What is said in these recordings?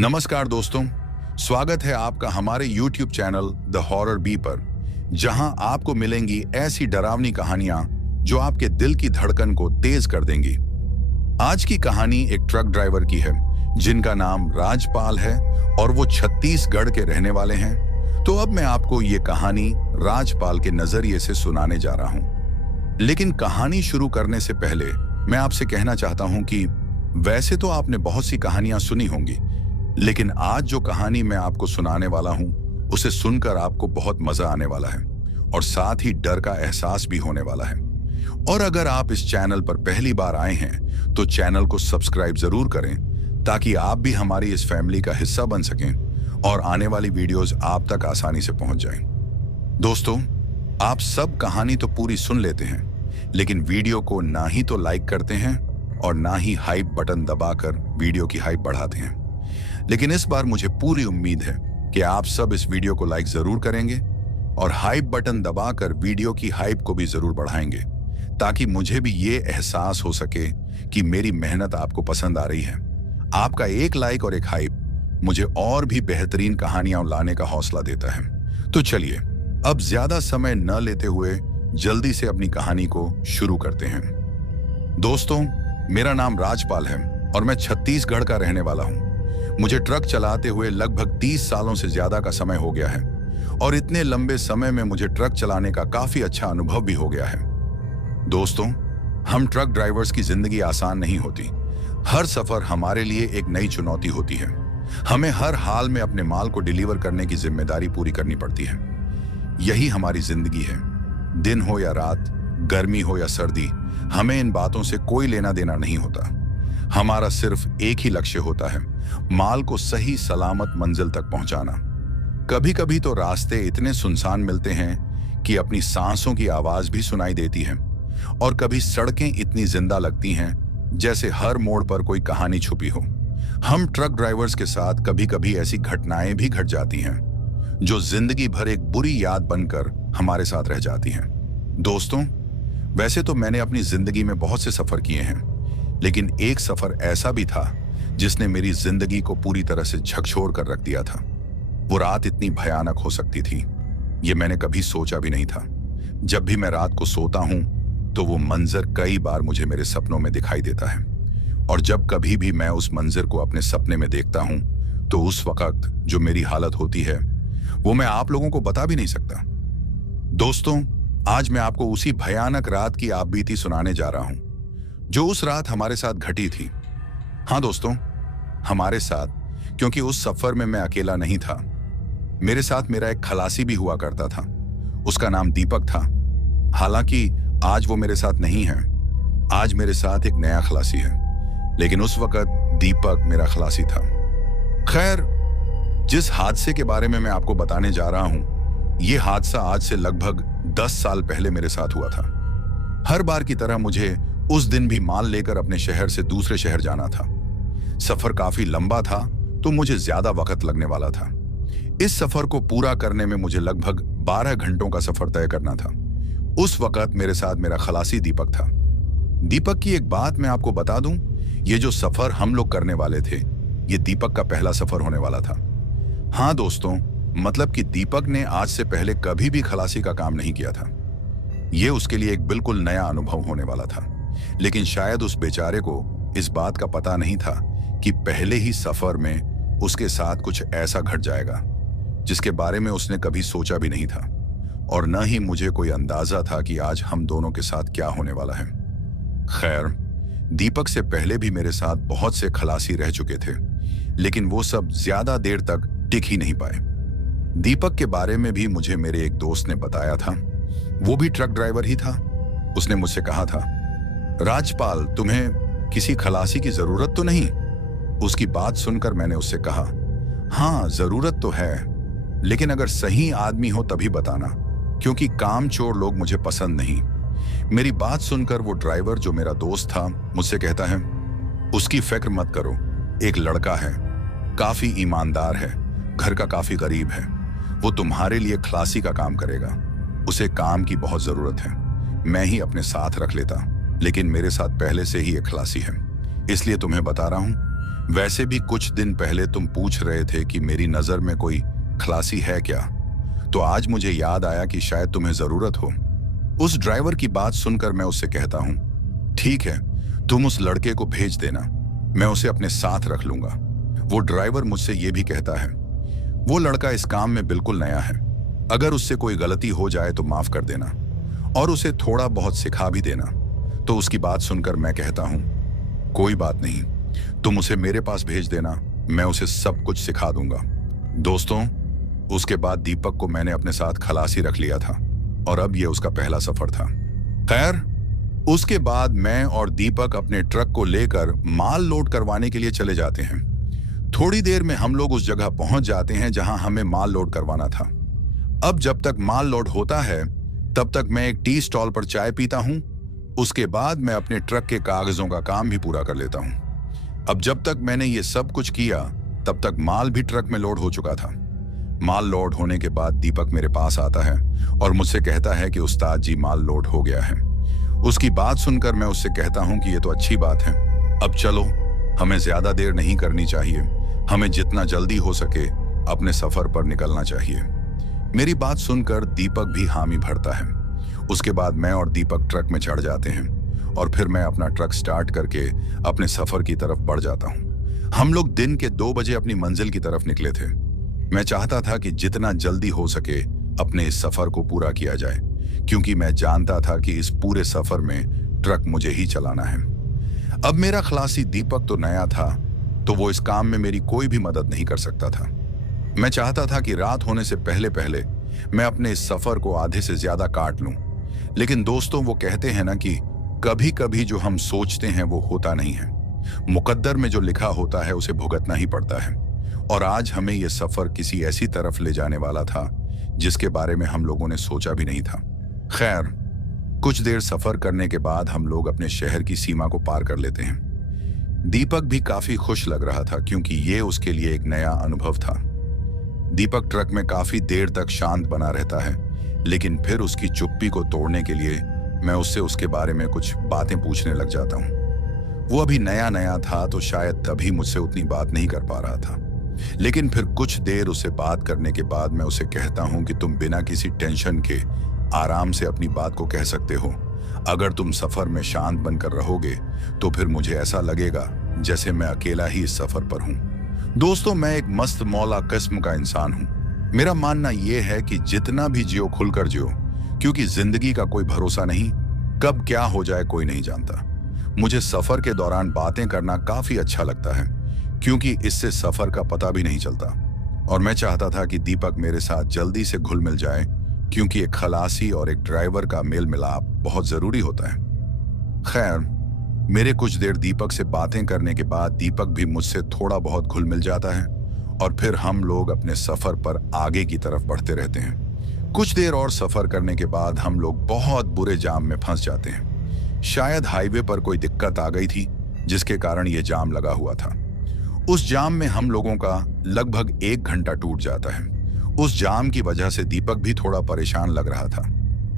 नमस्कार दोस्तों, स्वागत है आपका हमारे YouTube channel the horror B पर, जहां आपको मिलेंगी ऐसी डरावनी कहानियां जो आपके दिल की धड़कन को तेज कर देंगी। आज की कहानी एक ट्रक ड्राइवर की है जिनका नाम राजपाल है और वो छत्तीसगढ़ के रहने वाले हैं। तो अब मैं आपको ये कहानी राजपाल के नजरिए से सुनाने जा रहा हूं। लेकिन कहानी शुरू करने से पहले मैं आपसे कहना चाहता हूं कि वैसे तो आपने बहुत सी कहानियां सुनी होंगी, लेकिन आज जो कहानी मैं आपको सुनाने वाला हूं उसे सुनकर आपको बहुत मजा आने वाला है और साथ ही डर का एहसास भी होने वाला है। और अगर आप इस चैनल पर पहली बार आए हैं तो चैनल को सब्सक्राइब जरूर करें ताकि आप भी हमारी इस फैमिली का हिस्सा बन सकें और आने वाली वीडियोस आप तक आसानी से पहुंच जाएं। दोस्तों, आप सब कहानी तो पूरी सुन लेते हैं, लेकिन वीडियो को ना ही तो लाइक करते हैं और ना ही हाइप बटन दबाकर वीडियो की हाइप बढ़ाते हैं। लेकिन इस बार मुझे पूरी उम्मीद है कि आप सब इस वीडियो को लाइक जरूर करेंगे और हाइप बटन दबाकर वीडियो की हाइप को भी जरूर बढ़ाएंगे, ताकि मुझे भी ये एहसास हो सके कि मेरी मेहनत आपको पसंद आ रही है। आपका एक लाइक और एक हाइप मुझे और भी बेहतरीन कहानियां लाने का हौसला देता है। तो चलिए अब ज्यादा समय न लेते हुए जल्दी से अपनी कहानी को शुरू करते हैं। दोस्तों, मेरा नाम राजपाल है और मैं छत्तीसगढ़ का रहने वाला हूं। मुझे ट्रक चलाते हुए लगभग 30 सालों से ज्यादा का समय हो गया है और इतने लंबे समय में मुझे ट्रक चलाने का काफी अच्छा अनुभव भी हो गया है। दोस्तों, हम ट्रक ड्राइवर्स की जिंदगी आसान नहीं होती। हर सफर हमारे लिए एक नई चुनौती होती है। हमें हर हाल में अपने माल को डिलीवर करने की जिम्मेदारी पूरी करनी पड़ती है। यही हमारी जिंदगी है। दिन हो या रात, गर्मी हो या सर्दी, हमें इन बातों से कोई लेना देना नहीं होता। हमारा सिर्फ एक ही लक्ष्य होता है, माल को सही सलामत मंजिल तक पहुंचाना। कभी कभी तो रास्ते इतने सुनसान मिलते हैं कि अपनी सांसों की आवाज भी सुनाई देती है, और कभी सड़कें इतनी जिंदा लगती हैं जैसे हर मोड़ पर कोई कहानी छुपी हो। हम ट्रक ड्राइवर्स के साथ कभी कभी ऐसी घटनाएं भी घट जाती हैं जो जिंदगी भर एक बुरी याद बनकर हमारे साथ रह जाती हैं। दोस्तों, वैसे तो मैंने अपनी जिंदगी में बहुत से सफर किए हैं, लेकिन एक सफर ऐसा भी था जिसने मेरी जिंदगी को पूरी तरह से झकझोर कर रख दिया था। वो रात इतनी भयानक हो सकती थी, ये मैंने कभी सोचा भी नहीं था। जब भी मैं रात को सोता हूं तो वो मंजर कई बार मुझे मेरे सपनों में दिखाई देता है, और जब कभी भी मैं उस मंजर को अपने सपने में देखता हूं तो उस वक्त जो मेरी हालत होती है वो मैं आप लोगों को बता भी नहीं सकता। दोस्तों, आज मैं आपको उसी भयानक रात की आपबीती सुनाने जा रहा हूं जो उस रात हमारे साथ घटी थी। हाँ दोस्तों, हमारे साथ, क्योंकि उस सफर में मैं अकेला नहीं था। मेरे साथ मेरा एक खलासी भी हुआ करता था। उसका नाम दीपक था। हालांकि आज वो मेरे साथ नहीं है। आज मेरे साथ एक नया खलासी है, लेकिन उस वक्त दीपक मेरा खलासी था। खैर, जिस हादसे के बारे में मैं आपको बताने जा रहा हूं, ये हादसा आज से लगभग 10 साल पहले मेरे साथ हुआ था। हर बार की तरह मुझे उस दिन भी माल लेकर अपने शहर से दूसरे शहर जाना था। सफर काफी लंबा था तो मुझे ज्यादा वक्त लगने वाला था। इस सफर को पूरा करने में मुझे लगभग 12 घंटों का सफर तय करना था। उस वक्त मेरे साथ मेरा खलासी दीपक था। दीपक की एक बात मैं आपको बता दूं, ये जो सफर हम लोग करने वाले थे, ये दीपक का पहला सफर होने वाला था। हाँ दोस्तों, मतलब कि दीपक ने आज से पहले कभी भी खलासी का काम नहीं किया था। ये उसके लिए एक बिल्कुल नया अनुभव होने वाला था। लेकिन शायद उस बेचारे को इस बात का पता नहीं था कि पहले ही सफर में उसके साथ कुछ ऐसा घट जाएगा जिसके बारे में उसने कभी सोचा भी नहीं था, और न ही मुझे कोई अंदाजा था कि आज हम दोनों के साथ क्या होने वाला है। खैर, दीपक से पहले भी मेरे साथ बहुत से खलासी रह चुके थे, लेकिन वो सब ज्यादा देर तक टिक ही नहीं पाए। दीपक के बारे में भी मुझे मेरे एक दोस्त ने बताया था। वो भी ट्रक ड्राइवर ही था। उसने मुझसे कहा था, राजपाल, तुम्हें किसी खलासी की जरूरत तो नहीं? उसकी बात सुनकर मैंने उससे कहा, हाँ जरूरत तो है, लेकिन अगर सही आदमी हो तभी बताना, क्योंकि कामचोर लोग मुझे पसंद नहीं। मेरी बात सुनकर वो ड्राइवर, जो मेरा दोस्त था, मुझसे कहता है, उसकी फिक्र मत करो, एक लड़का है, काफी ईमानदार है, घर का काफी गरीब है, वो तुम्हारे लिए खलासी का काम करेगा। उसे काम की बहुत जरूरत है, मैं ही अपने साथ रख लेता, लेकिन मेरे साथ पहले से ही एक खलासी है, इसलिए तुम्हें बता रहा हूं। वैसे भी कुछ दिन पहले तुम पूछ रहे थे कि मेरी नजर में कोई खलासी है क्या, तो आज मुझे याद आया कि शायद तुम्हें जरूरत हो। उस ड्राइवर की बात सुनकर मैं उससे कहता हूं, ठीक है, तुम उस लड़के को भेज देना, मैं उसे अपने साथ रख लूंगा। वो ड्राइवर मुझसे ये भी कहता है, वो लड़का इस काम में बिल्कुल नया है, अगर उससे कोई गलती हो जाए तो माफ कर देना और उसे थोड़ा बहुत सिखा भी देना। तो उसकी बात सुनकर मैं कहता हूं, कोई बात नहीं, तुम उसे मेरे पास भेज देना, मैं उसे सब कुछ सिखा दूंगा। दोस्तों, उसके बाद दीपक को मैंने अपने साथ खलासी रख लिया था और अब यह उसका पहला सफर था। खैर, उसके बाद मैं और दीपक अपने ट्रक को लेकर माल लोड करवाने के लिए चले जाते हैं। थोड़ी देर में हम लोग उस जगह पहुंच जाते हैं जहां हमें माल लोड करवाना था। अब जब तक माल लोड होता है तब तक मैं एक टी स्टॉल पर चाय पीता हूं। उसके बाद मैं अपने ट्रक के कागजों का काम भी पूरा कर लेता हूं। अब जब तक मैंने ये सब कुछ किया तब तक माल भी ट्रक में लोड हो चुका था। माल लोड होने के बाद दीपक मेरे पास आता है और मुझसे कहता है कि उस्ताद जी, माल लोड हो गया है। उसकी बात सुनकर मैं उससे कहता हूं कि ये तो अच्छी बात है, अब चलो, हमें ज्यादा देर नहीं करनी चाहिए, हमें जितना जल्दी हो सके अपने सफर पर निकलना चाहिए। मेरी बात सुनकर दीपक भी हामी भरता है। उसके बाद मैं और दीपक ट्रक में चढ़ जाते हैं और फिर मैं अपना ट्रक स्टार्ट करके अपने सफर की तरफ बढ़ जाता हूं। हम लोग दिन के 2 बजे अपनी मंजिल की तरफ निकले थे। मैं चाहता था कि जितना जल्दी हो सके अपने इस सफर को पूरा किया जाए, क्योंकि मैं जानता था कि इस पूरे सफर में ट्रक मुझे ही चलाना है। अब मेरा खलासी दीपक तो नया था, तो वो इस काम में मेरी कोई भी मदद नहीं कर सकता था। मैं चाहता था कि रात होने से पहले पहले मैं अपने इस सफर को आधे से ज्यादा काट लूं। लेकिन दोस्तों, वो कहते हैं ना कि कभी कभी जो हम सोचते हैं वो होता नहीं है। मुकद्दर में जो लिखा होता है उसे भुगतना ही पड़ता है। और आज हमें यह सफर किसी ऐसी तरफ ले जाने वाला था जिसके बारे में हम लोगों ने सोचा भी नहीं था। खैर, कुछ देर सफर करने के बाद हम लोग अपने शहर की सीमा को पार कर लेते हैं। दीपक भी काफी खुश लग रहा था क्योंकि ये उसके लिए एक नया अनुभव था। दीपक ट्रक में काफी देर तक शांत बना रहता है, लेकिन फिर उसकी चुप्पी को तोड़ने के लिए मैं उससे उसके बारे में कुछ बातें पूछने लग जाता हूँ। वो अभी नया नया था तो शायद तभी मुझसे उतनी बात नहीं कर पा रहा था, लेकिन फिर कुछ देर उससे बात करने के बाद मैं उसे कहता हूँ कि तुम बिना किसी टेंशन के आराम से अपनी बात को कह सकते हो। अगर तुम सफर में शांत बनकर रहोगे तो फिर मुझे ऐसा लगेगा जैसे मैं अकेला ही इस सफर पर हूँ। दोस्तों, मैं एक मस्त मौला किस्म का इंसान हूँ। मेरा मानना यह है कि जितना भी जियो खुलकर जियो, क्योंकि जिंदगी का कोई भरोसा नहीं, कब क्या हो जाए कोई नहीं जानता। मुझे सफर के दौरान बातें करना काफी अच्छा लगता है क्योंकि इससे सफर का पता भी नहीं चलता। और मैं चाहता था कि दीपक मेरे साथ जल्दी से घुल मिल जाए, क्योंकि एक खलासी और एक ड्राइवर का मेल मिलाप बहुत जरूरी होता है। खैर, मेरे कुछ देर दीपक से बातें करने के बाद दीपक भी मुझसे थोड़ा बहुत घुल मिल जाता है और फिर हम लोग अपने सफर पर आगे की तरफ बढ़ते रहते हैं। कुछ देर और सफर करने के बाद हम लोग बहुत बुरे जाम में फंस जाते हैं। शायद हाईवे पर कोई दिक्कत आ गई थी जिसके कारण यह जाम लगा हुआ था। उस जाम में हम लोगों का लगभग 1 घंटा टूट जाता है। उस जाम की वजह से दीपक भी थोड़ा परेशान लग रहा था।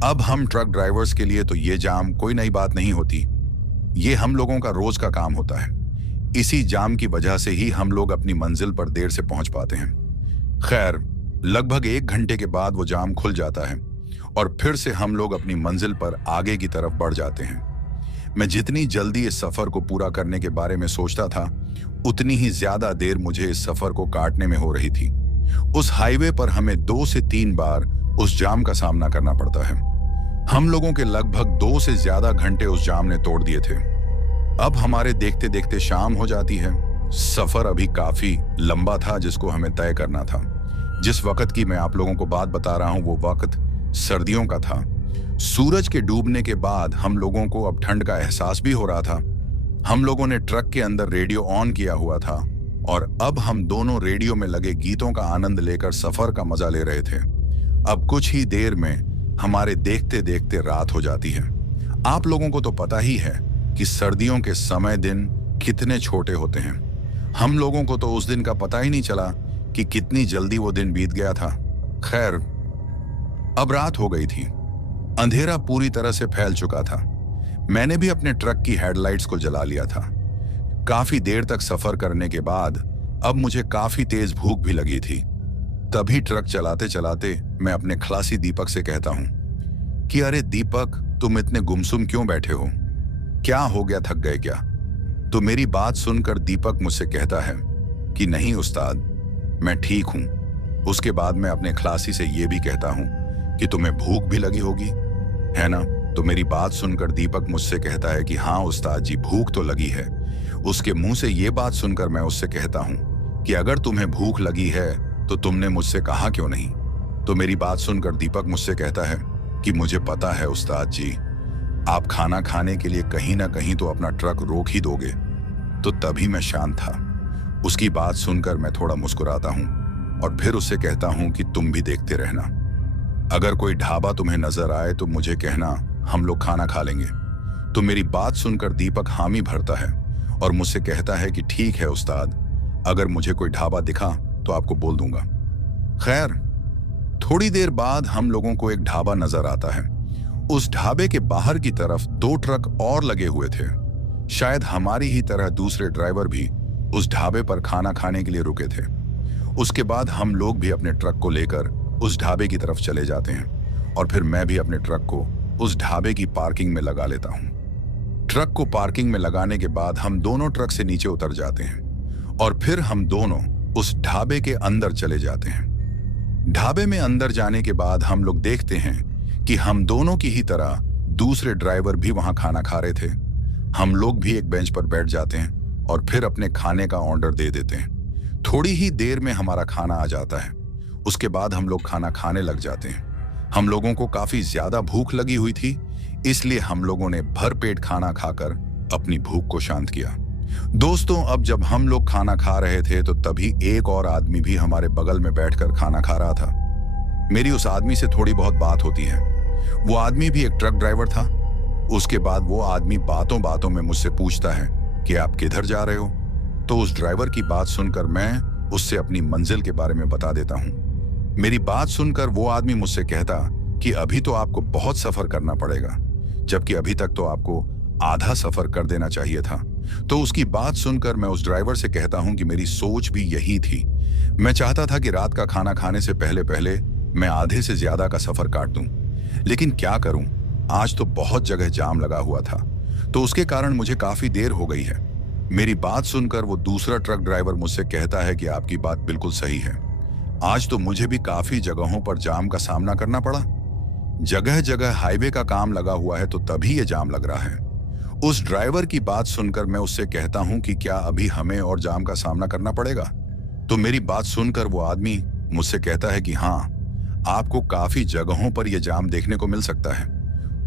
अब हम ट्रक ड्राइवर्स के लिए तो ये जाम कोई नई बात नहीं होती, ये हम लोगों का रोज का काम होता है। इसी जाम की वजह से ही हम लोग अपनी मंजिल पर देर से पहुंच पाते हैं। खैर, लगभग 1 घंटे के बाद वो जाम खुल जाता है और फिर से हम लोग अपनी मंजिल पर आगे की तरफ बढ़ जाते हैं। मैं जितनी जल्दी इस सफर को पूरा करने के बारे में सोचता था, उतनी ही ज्यादा देर मुझे इस सफर को काटने में हो रही थी। उस हाईवे पर हमें 2 से 3 बार उस जाम का सामना करना पड़ता है। हम लोगों के लगभग 2 से ज्यादा घंटे उस जाम ने तोड़ दिए थे। अब हमारे देखते देखते शाम हो जाती है। सफर अभी काफी लंबा था जिसको हमें तय करना था। जिस वक्त की मैं आप लोगों को बात बता रहा हूं वो वक्त सर्दियों का था। सूरज के डूबने के बाद हम लोगों को अब ठंड का एहसास भी हो रहा था। हम लोगों ने ट्रक के अंदर रेडियो ऑन किया हुआ था और अब हम दोनों रेडियो में लगे गीतों का आनंद लेकर सफर का मजा ले रहे थे। अब कुछ ही देर में हमारे देखते देखते रात हो जाती है। आप लोगों को तो पता ही है कि सर्दियों के समय दिन कितने छोटे होते हैं। हम लोगों को तो उस दिन का पता ही नहीं चला कि कितनी जल्दी वो दिन बीत गया था। खैर, अब रात हो गई थी। अंधेरा पूरी तरह से फैल चुका था। मैंने भी अपने ट्रक की हेडलाइट्स को जला लिया था। काफी देर तक सफर करने के बाद अब मुझे काफी तेज भूख भी लगी थी। तभी ट्रक चलाते चलाते मैं अपने खलासी दीपक से कहता हूं कि अरे दीपक, तुम इतने गुमसुम क्यों बैठे हो? क्या हो गया, थक गए क्या? तो मेरी बात सुनकर दीपक मुझसे कहता है कि नहीं उस्ताद, मैं ठीक हूं। उसके बाद मैं अपने खलासी से ये भी कहता हूं कि तुम्हें भूख भी लगी होगी, है ना? तो मेरी बात सुनकर दीपक मुझसे कहता है कि हाँ उस्ताद जी, भूख तो लगी है। उसके मुंह से ये बात सुनकर मैं उससे कहता हूं कि अगर तुम्हें भूख लगी है तो तुमने मुझसे कहा क्यों नहीं? तो मेरी बात सुनकर दीपक मुझसे कहता है कि मुझे पता है उस्ताद जी, आप खाना खाने के लिए कहीं ना कहीं तो अपना ट्रक रोक ही दोगे। तो तभी मैं शांत था। उसकी बात सुनकर मैं थोड़ा मुस्कुराता हूं और फिर उससे कहता हूं कि तुम भी देखते रहना। अगर कोई ढाबा तुम्हें नजर आए तो मुझे कहना, हम लोग खाना खा लेंगे। तो मेरी बात सुनकर दीपक हामी भरता है और मुझसे कहता है कि ठीक है उस्ताद, अगर मुझे कोई ढाबा दिखा तो आपको बोल दूंगा। खैर, थोड़ी देर बाद हम लोगों को एक ढाबा नजर आता है। उस ढाबे के बाहर की तरफ 2 ट्रक और लगे हुए थे। शायद हमारी ही तरह दूसरे ड्राइवर भी उस ढाबे पर खाना खाने के लिए रुके थे। उसके बाद हम लोग भी अपने ट्रक को लेकर उस ढाबे की तरफ चले जाते हैं और फिर मैं भी अपने ट्रक को उस ढाबे की पार्किंग में लगा लेता हूं। ट्रक को पार्किंग में लगाने के बाद हम दोनों ट्रक से नीचे उतर जाते हैं और फिर हम दोनों उस ढाबे के अंदर चले जाते हैं। ढाबे में अंदर जाने के बाद हम लोग देखते हैं कि हम दोनों की ही तरह दूसरे ड्राइवर भी वहां खाना खा रहे थे। हम लोग भी एक बेंच पर बैठ जाते हैं और फिर अपने खाने का ऑर्डर दे देते हैं। थोड़ी ही देर में हमारा खाना आ जाता है। उसके बाद हम लोग खाना खाने लग जाते हैं। हम लोगों को काफी ज्यादा भूख लगी हुई थी, इसलिए हम लोगों ने भरपेट खाना खाकर अपनी भूख को शांत किया। दोस्तों, अब जब हम लोग खाना खा रहे थे तो तभी एक और आदमी भी हमारे बगल में बैठकर खाना खा रहा था। मेरी उस आदमी से थोड़ी बहुत बात होती है। वो आदमी भी एक ट्रक ड्राइवर था। उसके बाद वो आदमी बातों बातों में मुझसे पूछता है कि आप किधर जा रहे हो? तो उस ड्राइवर की बात सुनकर मैं उससे अपनी मंजिल के बारे में बता देता हूँ। मेरी बात सुनकर वो आदमी मुझसे कहता कि अभी तो आपको बहुत सफर करना पड़ेगा, जबकि अभी तक तो आपको आधा सफर कर देना चाहिए था। तो उसकी बात सुनकर मैं उस ड्राइवर से कहता हूं कि मेरी सोच भी यही थी। मैं चाहता था कि रात का खाना खाने से पहले पहले मैं आधे से ज्यादा का सफर काट दूं, लेकिन क्या करूं, आज तो बहुत जगह जाम लगा हुआ था, तो उसके कारण मुझे काफी देर हो गई है। मेरी बात सुनकर वो दूसरा ट्रक ड्राइवर मुझसे कहता है कि आपकी बात बिल्कुल सही है, आज तो मुझे भी काफी जगहों पर जाम का सामना करना पड़ा। जगह जगह हाईवे का काम लगा हुआ है, तो तभी ये जाम लग रहा है। उस ड्राइवर की बात सुनकर मैं उससे कहता हूं कि क्या अभी हमें और जाम का सामना करना पड़ेगा? तो मेरी बात सुनकर वो आदमी मुझसे कहता है कि हाँ, आपको काफी जगहों पर यह जाम देखने को मिल सकता है।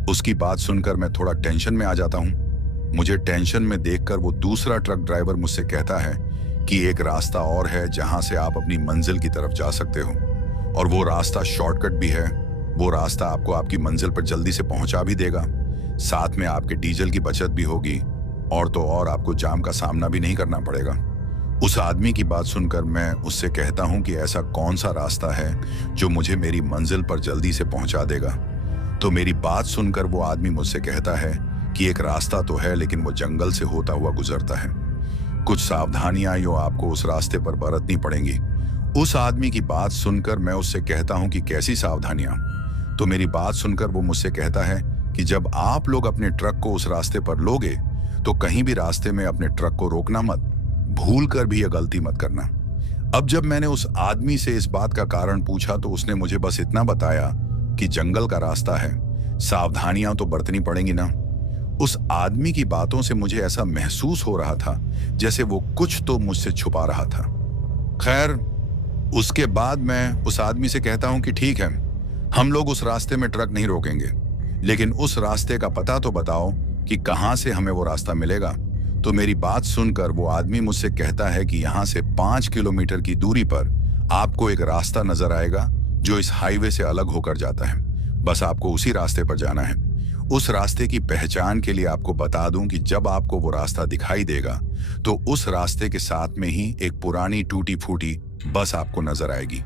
उसकी बात सुनकर मैं थोड़ा टेंशन में आ जाता हूं। मुझे टेंशन में देखकर वो दूसरा ट्रक ड्राइवर मुझसे कहता है कि एक रास्ता और है जहां से आप अपनी मंजिल की तरफ जा सकते हो, और वो रास्ता शॉर्टकट भी है। वो रास्ता आपको आपकी मंजिल पर जल्दी से पहुंचा भी देगा, साथ में आपके डीजल की बचत भी होगी, और तो और आपको जाम का सामना भी नहीं करना पड़ेगा। उस आदमी की बात सुनकर मैं उससे कहता हूं कि ऐसा कौन सा रास्ता है जो मुझे मेरी मंजिल पर जल्दी से पहुंचा देगा? तो मेरी बात सुनकर वो आदमी मुझसे कहता है कि एक रास्ता तो है, लेकिन वो जंगल से होता हुआ गुजरता है। कुछ सावधानियां यो आपको उस रास्ते पर बरतनी पड़ेंगी। उस आदमी की बात सुनकर मैं उससे कहता हूं कि कैसी सावधानियां? तो मेरी बात सुनकर वो मुझसे कहता है कि जब आप लोग अपने ट्रक को उस रास्ते पर लोगे तो कहीं भी रास्ते में अपने ट्रक को रोकना मत, भूल कर भी यह गलती मत करना। अब जब मैंने उस आदमी से इस बात का कारण पूछा तो उसने मुझे बस इतना बताया कि जंगल का रास्ता है, सावधानियां तो बरतनी पड़ेंगी ना। उस आदमी की बातों से मुझे ऐसा महसूस हो रहा था जैसे वो कुछ तो मुझसे छुपा रहा था। खैर, उसके बाद मैं उस आदमी से कहता हूं कि ठीक है, हम लोग उस रास्ते में ट्रक नहीं रोकेंगे, लेकिन उस रास्ते का पता तो बताओ कि कहां से हमें वो रास्ता मिलेगा। तो मेरी बात सुनकर वो आदमी मुझसे कहता है कि यहां से 5 किलोमीटर की दूरी पर आपको एक रास्ता नजर आएगा जो इस हाईवे से अलग होकर जाता है। बस आपको उसी रास्ते पर जाना है। उस रास्ते की पहचान के लिए आपको बता दूं कि जब आपको वो रास्ता दिखाई देगा तो उस रास्ते के साथ में ही एक पुरानी टूटी फूटी बस आपको नजर आएगी।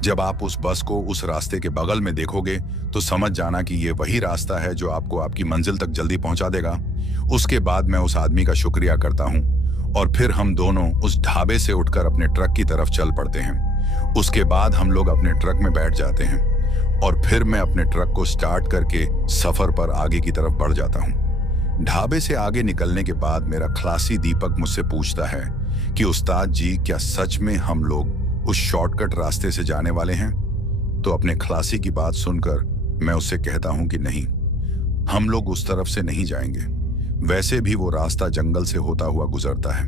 जब आप उस बस को उस रास्ते के बगल में देखोगे तो समझ जाना कि ये वही रास्ता है जो आपको आपकी मंजिल तक जल्दी पहुंचा देगा। उसके बाद मैं उस आदमी का शुक्रिया करता हूं और फिर हम दोनों उस ढाबे से उठकर अपने ट्रक की तरफ चल पड़ते हैं। उसके बाद हम लोग अपने ट्रक में बैठ जाते हैं और फिर मैं अपने ट्रक को स्टार्ट करके सफर पर आगे की तरफ बढ़ जाता हूँ। ढाबे से आगे निकलने के बाद मेरा खलासी दीपक मुझसे पूछता है कि उस्ताद जी, क्या सच में हम लोग उस शॉर्टकट रास्ते से जाने वाले हैं? तो अपने खलासी की बात सुनकर मैं उससे कहता हूं कि नहीं, हम लोग उस तरफ से नहीं जाएंगे। वैसे भी वो रास्ता जंगल से होता हुआ गुजरता है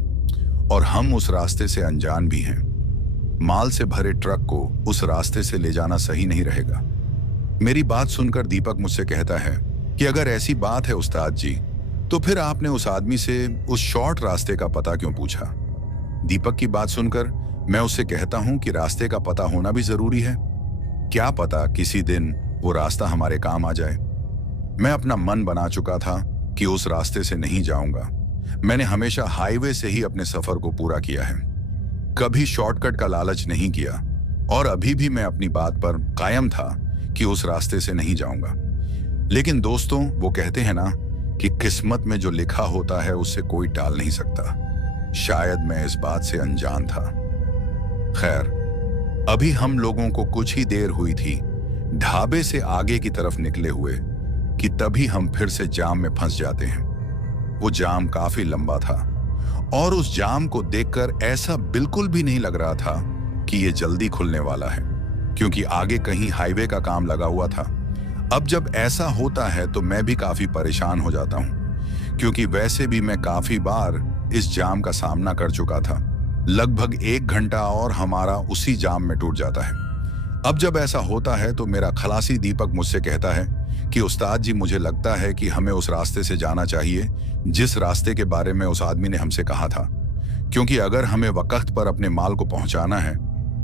और हम उस रास्ते से अनजान भी हैं। माल से भरे ट्रक को उस रास्ते से ले जाना सही नहीं रहेगा। मेरी बात सुनकर दीपक मुझसे कहता है कि अगर ऐसी बात है उस्ताद जी, तो फिर आपने उस आदमी से उस शॉर्ट रास्ते का पता क्यों पूछा? दीपक की बात सुनकर मैं उससे कहता हूं कि रास्ते का पता होना भी जरूरी है। क्या पता किसी दिन वो रास्ता हमारे काम आ जाए। मैं अपना मन बना चुका था कि उस रास्ते से नहीं जाऊंगा। मैंने हमेशा हाईवे से ही अपने सफर को पूरा किया है, कभी शॉर्टकट का लालच नहीं किया और अभी भी मैं अपनी बात पर कायम था कि उस रास्ते से नहीं जाऊंगा। लेकिन दोस्तों, वो कहते हैं ना कि किस्मत में जो लिखा होता है उससे कोई टाल नहीं सकता। शायद मैं इस बात से अनजान था। खैर, अभी हम लोगों को कुछ ही देर हुई थी ढाबे से आगे की तरफ निकले हुए कि तभी हम फिर से जाम में फंस जाते हैं। वो जाम काफी लंबा था और उस जाम को देखकर ऐसा बिल्कुल भी नहीं लग रहा था कि ये जल्दी खुलने वाला है, क्योंकि आगे कहीं हाईवे का काम लगा हुआ था। अब जब ऐसा होता है तो मैं भी काफी परेशान हो जाता हूं, क्योंकि वैसे भी मैं काफी बार इस जाम का सामना कर चुका था। लगभग 1 घंटा और हमारा उसी जाम में टूट जाता है। अब जब ऐसा होता है तो मेरा खलासी दीपक मुझसे कहता है कि उस्ताद जी, मुझे लगता है कि हमें उस रास्ते से जाना चाहिए जिस रास्ते के बारे में उस आदमी ने हमसे कहा था, क्योंकि अगर हमें वक्त पर अपने माल को पहुंचाना है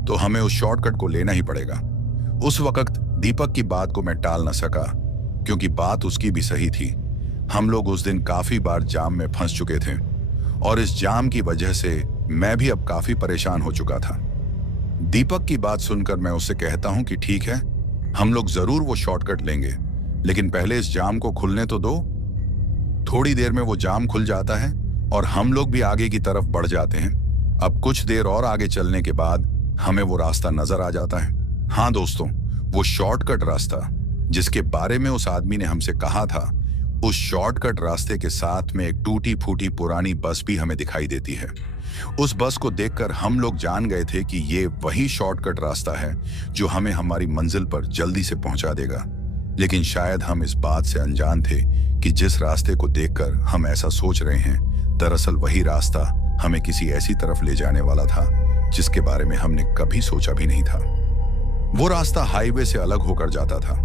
तो हमें उस शॉर्टकट को लेना ही पड़ेगा। उस वक्त दीपक की बात को मैं टाल न सका, क्योंकि बात उसकी भी सही थी। हम लोग उस दिन काफी बार जाम में फंस चुके थे और इस जाम की वजह से मैं भी अब काफी परेशान हो चुका था। दीपक की बात सुनकर मैं उससे कहता हूं कि ठीक है, हम लोग जरूर वो शॉर्टकट लेंगे, लेकिन पहले इस जाम को खुलने तो दो। थोड़ी देर में वो जाम खुल जाता है और हम लोग भी आगे की तरफ बढ़ जाते हैं। अब कुछ देर और आगे चलने के बाद हमें वो रास्ता नजर आ जाता है। हाँ दोस्तों, वो शॉर्टकट रास्ता जिसके बारे में उस आदमी ने हमसे कहा था, उस शॉर्टकट रास्ते के साथ में एक टूटी फूटी पुरानी बस भी हमें दिखाई देती है। उस बस को देखकर हम लोग जान गए थे कि ये वही शॉर्टकट रास्ता है जो हमें हमारी मंजिल पर जल्दी से पहुंचा देगा। लेकिन शायद हम इस बात से अनजान थे कि जिस रास्ते को देखकर हम ऐसा सोच रहे हैं, दरअसल वही रास्ता हमें किसी ऐसी तरफ ले जाने वाला था जिसके बारे में हमने कभी सोचा भी नहीं था। वो रास्ता हाईवे से अलग होकर जाता था।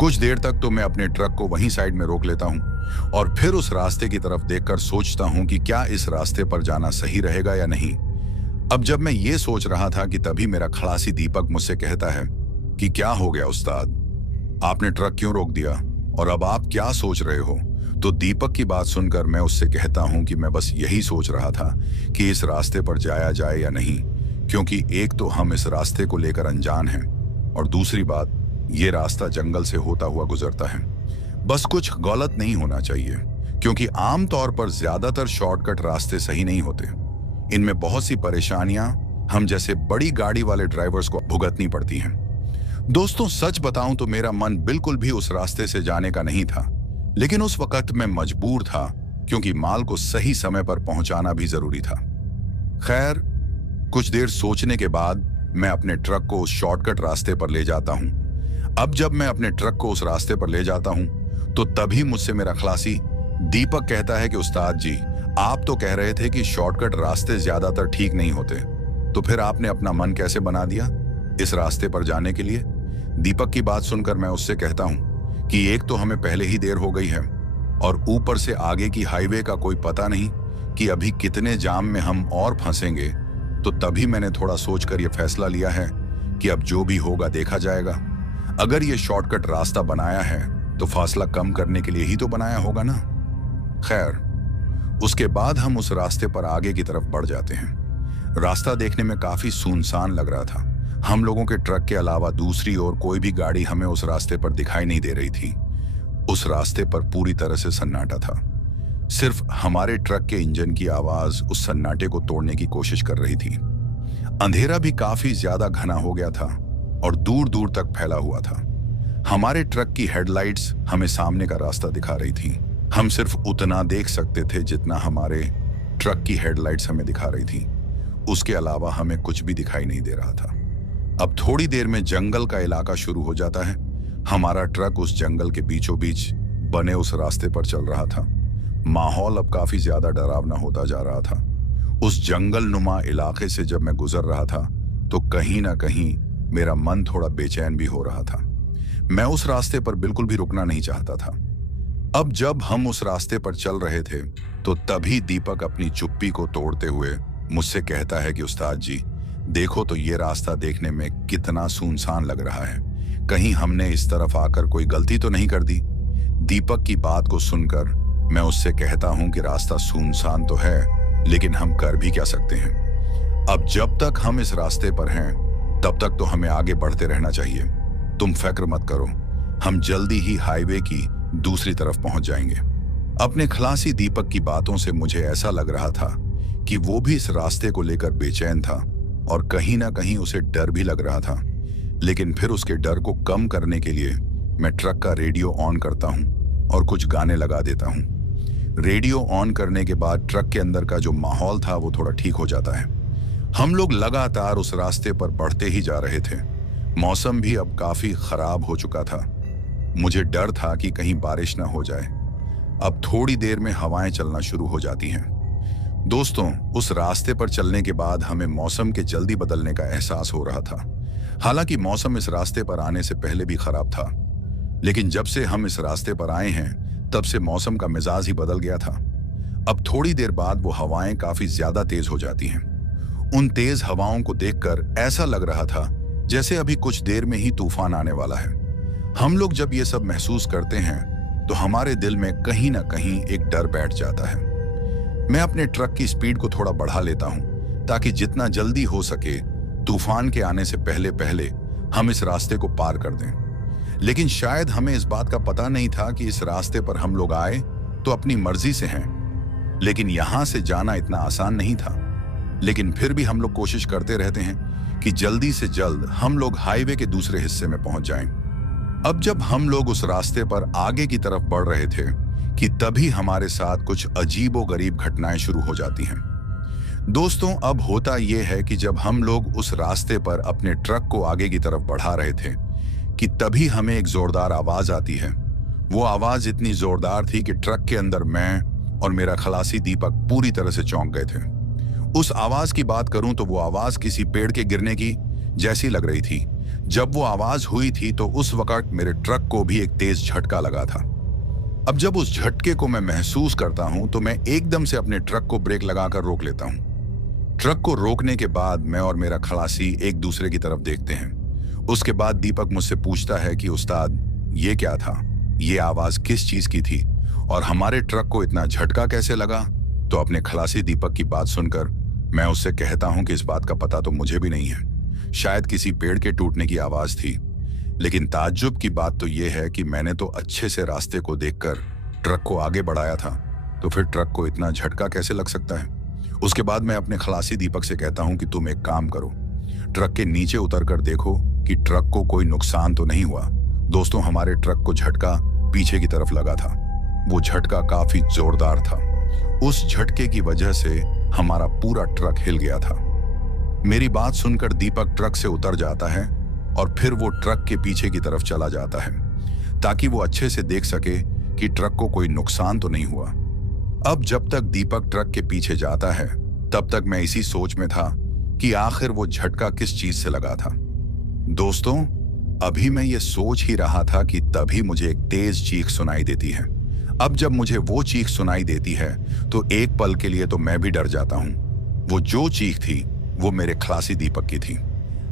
कुछ देर तक तो मैं अपने ट्रक को वहीं साइड में रोक लेता हूं और फिर उस रास्ते की तरफ देखकर सोचता हूं कि क्या इस रास्ते पर जाना सही रहेगा या नहीं। अब जब मैं ये सोच रहा था कि तभी मेरा खलासी दीपक मुझसे कहता है कि क्या हो गया उस्ताद, आपने ट्रक क्यों रोक दिया और अब आप क्या सोच रहे हो? तो दीपक की बात सुनकर मैं उससे कहता हूं कि मैं बस यही सोच रहा था कि इस रास्ते पर जाया जाए या नहीं, क्योंकि एक तो हम इस रास्ते को लेकर अनजान हैं और दूसरी बात, ये रास्ता जंगल से होता हुआ गुजरता है। बस कुछ गलत नहीं होना चाहिए, क्योंकि आमतौर पर ज्यादातर शॉर्टकट रास्ते सही नहीं होते। इनमें बहुत सी परेशानियां हम जैसे बड़ी गाड़ी वाले ड्राइवर्स को भुगतनी पड़ती हैं। दोस्तों, सच बताऊं तो मेरा मन बिल्कुल भी उस रास्ते से जाने का नहीं था, लेकिन उस वक्त मैं मजबूर था, क्योंकि माल को सही समय पर पहुंचाना भी जरूरी था। खैर, कुछ देर सोचने के बाद मैं अपने ट्रक को उस शॉर्टकट रास्ते पर ले जाता हूं। अब जब मैं अपने ट्रक को उस रास्ते पर ले जाता हूं तो तभी मुझसे मेरा खलासी दीपक कहता है कि उस्ताद जी, आप तो कह रहे थे कि शॉर्टकट रास्ते ज्यादातर ठीक नहीं होते, तो फिर आपने अपना मन कैसे बना दिया इस रास्ते पर जाने के लिए? दीपक की बात सुनकर मैं उससे कहता हूं कि एक तो हमें पहले ही देर हो गई है और ऊपर से आगे की हाईवे का कोई पता नहीं कि अभी कितने जाम में हम और फंसेंगे। तो तभी मैंने थोड़ा सोचकर यह फैसला लिया है कि अब जो भी होगा देखा जाएगा। अगर ये शॉर्टकट रास्ता बनाया है तो फासला कम करने के लिए ही तो बनाया होगा ना। खैर, उसके बाद हम उस रास्ते पर आगे की तरफ बढ़ जाते हैं। रास्ता देखने में काफी सुनसान लग रहा था। हम लोगों के ट्रक के अलावा दूसरी ओर कोई भी गाड़ी हमें उस रास्ते पर दिखाई नहीं दे रही थी। उस रास्ते पर पूरी तरह से सन्नाटा था। सिर्फ हमारे ट्रक के इंजन की आवाज उस सन्नाटे को तोड़ने की कोशिश कर रही थी। अंधेरा भी काफी ज्यादा घना हो गया था और दूर दूर तक फैला हुआ था। हमारे ट्रक की हेडलाइट्स हमें सामने का रास्ता दिखा रही थी। हम सिर्फ उतना देख सकते थे जितना हमारे ट्रक की हेडलाइट्स हमें दिखा रही थी। उसके अलावा हमें कुछ भी दिखाई नहीं दे रहा था। अब थोड़ी देर में जंगल का इलाका शुरू हो जाता है। हमारा ट्रक उस जंगल के बीचों बीच बने उस रास्ते पर चल रहा था। माहौल अब काफी ज्यादा डरावना होता जा रहा था। उस जंगल नुमा इलाके से जब मैं गुजर रहा था तो कहीं ना कहीं मेरा मन थोड़ा बेचैन भी हो रहा था। मैं उस रास्ते पर बिल्कुल भी रुकना नहीं चाहता था। अब जब हम उस रास्ते पर चल रहे थे तो तभी दीपक अपनी चुप्पी को तोड़ते हुए मुझसे कहता है कि उस्ताद जी, देखो तो ये रास्ता देखने में कितना सुनसान लग रहा है। कहीं हमने इस तरफ आकर कोई गलती तो नहीं कर दी। दीपक की बात को सुनकर मैं उससे कहता हूं कि रास्ता सुनसान तो है, लेकिन हम कर भी क्या सकते हैं। अब जब तक हम इस रास्ते पर हैं तब तक तो हमें आगे बढ़ते रहना चाहिए। तुम फिक्र मत करो, हम जल्दी ही हाईवे की दूसरी तरफ पहुंच जाएंगे। अपने खलासी दीपक की बातों से मुझे ऐसा लग रहा था कि वो भी इस रास्ते को लेकर बेचैन था और कहीं ना कहीं उसे डर भी लग रहा था। लेकिन फिर उसके डर को कम करने के लिए मैं ट्रक का रेडियो ऑन करता हूं और कुछ गाने लगा देता हूं। रेडियो ऑन करने के बाद ट्रक के अंदर का जो माहौल था वो थोड़ा ठीक हो जाता है। हम लोग लगातार उस रास्ते पर बढ़ते ही जा रहे थे। मौसम भी अब काफी खराब हो चुका था। मुझे डर था कि कहीं बारिश ना हो जाए। अब थोड़ी देर में हवाएं चलना शुरू हो जाती हैं। दोस्तों, उस रास्ते पर चलने के बाद हमें मौसम के जल्दी बदलने का एहसास हो रहा था। हालांकि मौसम इस रास्ते पर आने से पहले भी खराब था, लेकिन जब से हम इस रास्ते पर आए हैं तब से मौसम का मिजाज ही बदल गया था। अब थोड़ी देर बाद वो हवाएं काफी ज्यादा तेज हो जाती हैं। उन तेज हवाओं को देखकर ऐसा लग रहा था जैसे अभी कुछ देर में ही तूफान आने वाला है। हम लोग जब ये सब महसूस करते हैं तो हमारे दिल में कहीं ना कहीं एक डर बैठ जाता है। मैं अपने ट्रक की स्पीड को थोड़ा बढ़ा लेता हूं ताकि जितना जल्दी हो सके तूफान के आने से पहले पहले हम इस रास्ते को पार कर दें। लेकिन शायद हमें इस बात का पता नहीं था कि इस रास्ते पर हम लोग आए तो अपनी मर्जी से हैं, लेकिन यहां से जाना इतना आसान नहीं था। लेकिन फिर भी हम लोग कोशिश करते रहते हैं कि जल्दी से जल्द हम लोग हाईवे के दूसरे हिस्से में पहुंच जाएं। अब जब हम लोग उस रास्ते पर आगे की तरफ बढ़ रहे थे कि तभी हमारे साथ कुछ अजीबोगरीब घटनाएं शुरू हो जाती हैं। दोस्तों, अब होता यह है कि जब हम लोग उस रास्ते पर अपने ट्रक को आगे की तरफ बढ़ा रहे थे कि तभी हमें एक जोरदार आवाज आती है। वो आवाज इतनी जोरदार थी कि ट्रक के अंदर मैं और मेरा खलासी दीपक पूरी तरह से चौंक गए थे। उस आवाज की बात करूं तो वो आवाज किसी पेड़ के गिरने की जैसी लग रही थी। जब वो आवाज हुई थी तो उस वक्त मेरे ट्रक को भी एक तेज झटका लगा था। अब जब उस झटके को मैं महसूस करता हूं तो मैं एकदम से अपने ट्रक को ब्रेक लगाकर रोक लेता हूं। ट्रक को रोकने के बाद मैं और मेरा खलासी एक दूसरे की तरफ देखते हैं। उसके बाद दीपक मुझसे पूछता है कि उस्ताद, ये क्या था? ये आवाज किस चीज की थी और हमारे ट्रक को इतना झटका कैसे लगा? तो अपने खलासी दीपक की बात सुनकर मैं उससे कहता हूं कि इस बात का पता तो मुझे भी नहीं है। शायद किसी पेड़ के टूटने की आवाज थी। लेकिन ताज्जुब की बात तो यह है कि मैंने तो अच्छे से रास्ते को देखकर ट्रक को आगे बढ़ाया था, तो फिर ट्रक को इतना झटका कैसे लग सकता है? उसके बाद मैं अपने खलासी दीपक से कहता हूं कि तुम एक काम करो, ट्रक के नीचे उतरकर देखो कि ट्रक को कोई नुकसान तो नहीं हुआ। दोस्तों, हमारे ट्रक को झटका पीछे की तरफ लगा था। वो झटका काफी जोरदार था। उस झटके की वजह से हमारा पूरा ट्रक हिल गया था। मेरी बात सुनकर दीपक ट्रक से उतर जाता है और फिर वो ट्रक के पीछे की तरफ चला जाता है ताकि वो अच्छे से देख सके कि ट्रक को कोई नुकसान तो नहीं हुआ। अब जब तक दीपक ट्रक के पीछे जाता है तब तक मैं इसी सोच में था कि आखिर वो झटका किस चीज से लगा था। दोस्तों, अभी मैं ये सोच ही रहा था कि तभी मुझे एक तेज चीख सुनाई देती है। अब जब मुझे वो चीख सुनाई देती है तो एक पल के लिए तो मैं भी डर जाता हूं। वो जो चीख थी वो मेरे खलासी दीपक की थी।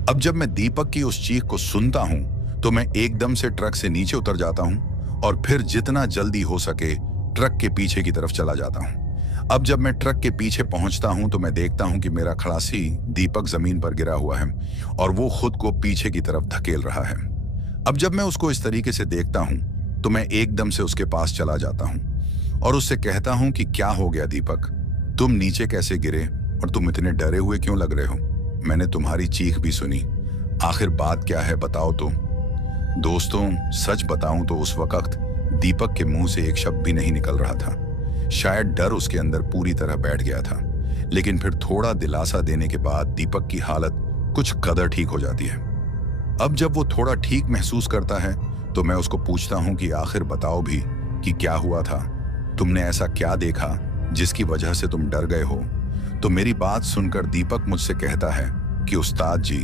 अब जब मैं दीपक की उस चीख को सुनता हूं तो मैं एकदम से ट्रक से नीचे उतर जाता हूं और फिर जितना जल्दी हो सके ट्रक के पीछे की तरफ चला जाता हूं। अब जब मैं ट्रक के पीछे पहुंचता हूं तो मैं देखता हूं कि मेरा खलासी दीपक जमीन पर गिरा हुआ है और वो खुद को पीछे की तरफ धकेल रहा है। अब जब मैं उसको इस तरीके से देखता हूं तो मैं एकदम से उसके पास चला जाता हूं और उससे कहता हूं कि क्या हो गया दीपक, तुम नीचे कैसे गिरे और तुम इतने डरे हुए क्यों लग रहे हो? मैंने तुम्हारी चीख भी सुनी, आखिर बात क्या है बताओ तो। दोस्तों, सच बताऊं तो उस वक्त दीपक के मुंह से एक शब्द भी नहीं निकल रहा था। शायद डर उसके अंदर पूरी तरह बैठ गया था। लेकिन फिर थोड़ा दिलासा देने के बाद दीपक की हालत कुछ कदर ठीक हो जाती है। अब जब वो थोड़ा ठीक महसूस करता है तो मैं उसको पूछता हूं कि आखिर बताओ भी कि क्या हुआ था, तुमने ऐसा क्या देखा जिसकी वजह से तुम डर गए हो? तो मेरी बात सुनकर दीपक मुझसे कहता है कि उस्ताद जी,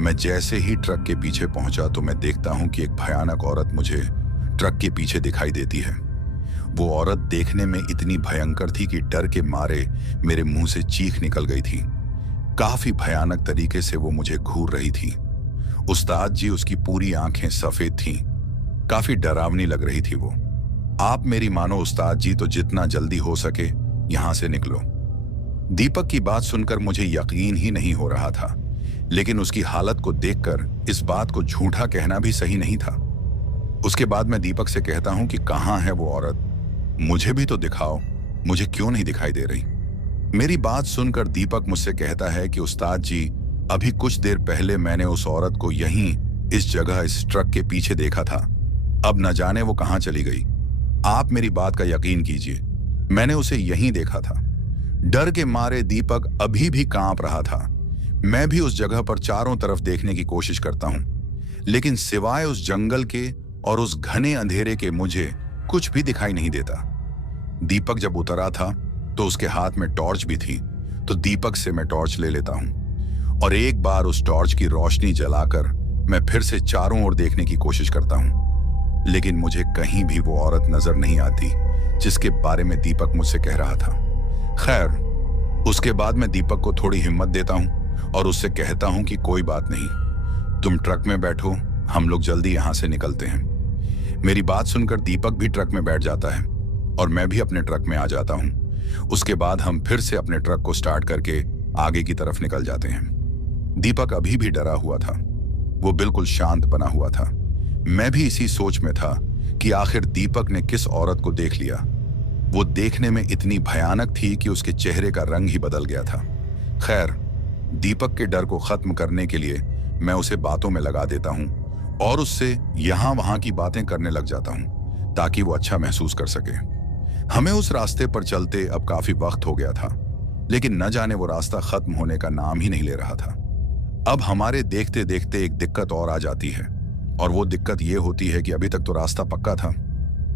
मैं जैसे ही ट्रक के पीछे पहुंचा तो मैं देखता हूं कि एक भयानक औरत मुझे ट्रक के पीछे दिखाई देती है। वो औरत देखने में इतनी भयंकर थी कि डर के मारे मेरे मुंह से चीख निकल गई थी। काफी भयानक तरीके से वो मुझे घूर रही थी। उस्ताद जी, उसकी पूरी आंखें सफेद थीं, काफी डरावनी लग रही थी वो। आप मेरी मानो उस्ताद जी, तो जितना जल्दी हो सके यहां से निकलो। दीपक की बात सुनकर मुझे यकीन ही नहीं हो रहा था, लेकिन उसकी हालत को देखकर इस बात को झूठा कहना भी सही नहीं था। उसके बाद मैं दीपक से कहता हूं कि कहां है वो औरत, मुझे भी तो दिखाओ, मुझे क्यों नहीं दिखाई दे रही? मेरी बात सुनकर दीपक मुझसे कहता है कि उस्ताद जी, अभी कुछ देर पहले मैंने उस औरत को यहीं इस जगह इस ट्रक के पीछे देखा था। अब न जाने वो कहां चली गई। आप मेरी बात का यकीन कीजिए, मैंने उसे यहीं देखा था। डर के मारे दीपक अभी भी कांप रहा था। मैं भी उस जगह पर चारों तरफ देखने की कोशिश करता हूं, लेकिन सिवाय उस जंगल के और उस घने अंधेरे के मुझे कुछ भी दिखाई नहीं देता। दीपक जब उतरा था तो उसके हाथ में टॉर्च भी थी, तो दीपक से मैं टॉर्च ले लेता हूं और एक बार उस टॉर्च की रोशनी जलाकर मैं फिर से चारों ओर देखने की कोशिश करता हूं, लेकिन मुझे कहीं भी वो औरत नजर नहीं आती जिसके बारे में दीपक मुझसे कह रहा था। खैर, उसके बाद मैं दीपक को थोड़ी हिम्मत देता हूं और उससे कहता हूं कि कोई बात नहीं, तुम ट्रक में बैठो, हम लोग जल्दी यहां से निकलते हैं। मेरी बात सुनकर दीपक भी ट्रक में बैठ जाता है और मैं भी अपने ट्रक में आ जाता हूं। उसके बाद हम फिर से अपने ट्रक को स्टार्ट करके आगे की तरफ निकल जाते हैं। दीपक अभी भी डरा हुआ था, वो बिल्कुल शांत बना हुआ था। मैं भी इसी सोच में था कि आखिर दीपक ने किस औरत को देख लिया। वो देखने में इतनी भयानक थी कि उसके चेहरे का रंग ही बदल गया था। खैर, दीपक के डर को खत्म करने के लिए मैं उसे बातों में लगा देता हूं और उससे यहां वहां की बातें करने लग जाता हूं ताकि वो अच्छा महसूस कर सके। हमें उस रास्ते पर चलते अब काफी वक्त हो गया था, लेकिन न जाने वो रास्ता खत्म होने का नाम ही नहीं ले रहा था। अब हमारे देखते देखते एक दिक्कत और आ जाती है, और वो दिक्कत ये होती है कि अभी तक तो रास्ता पक्का था,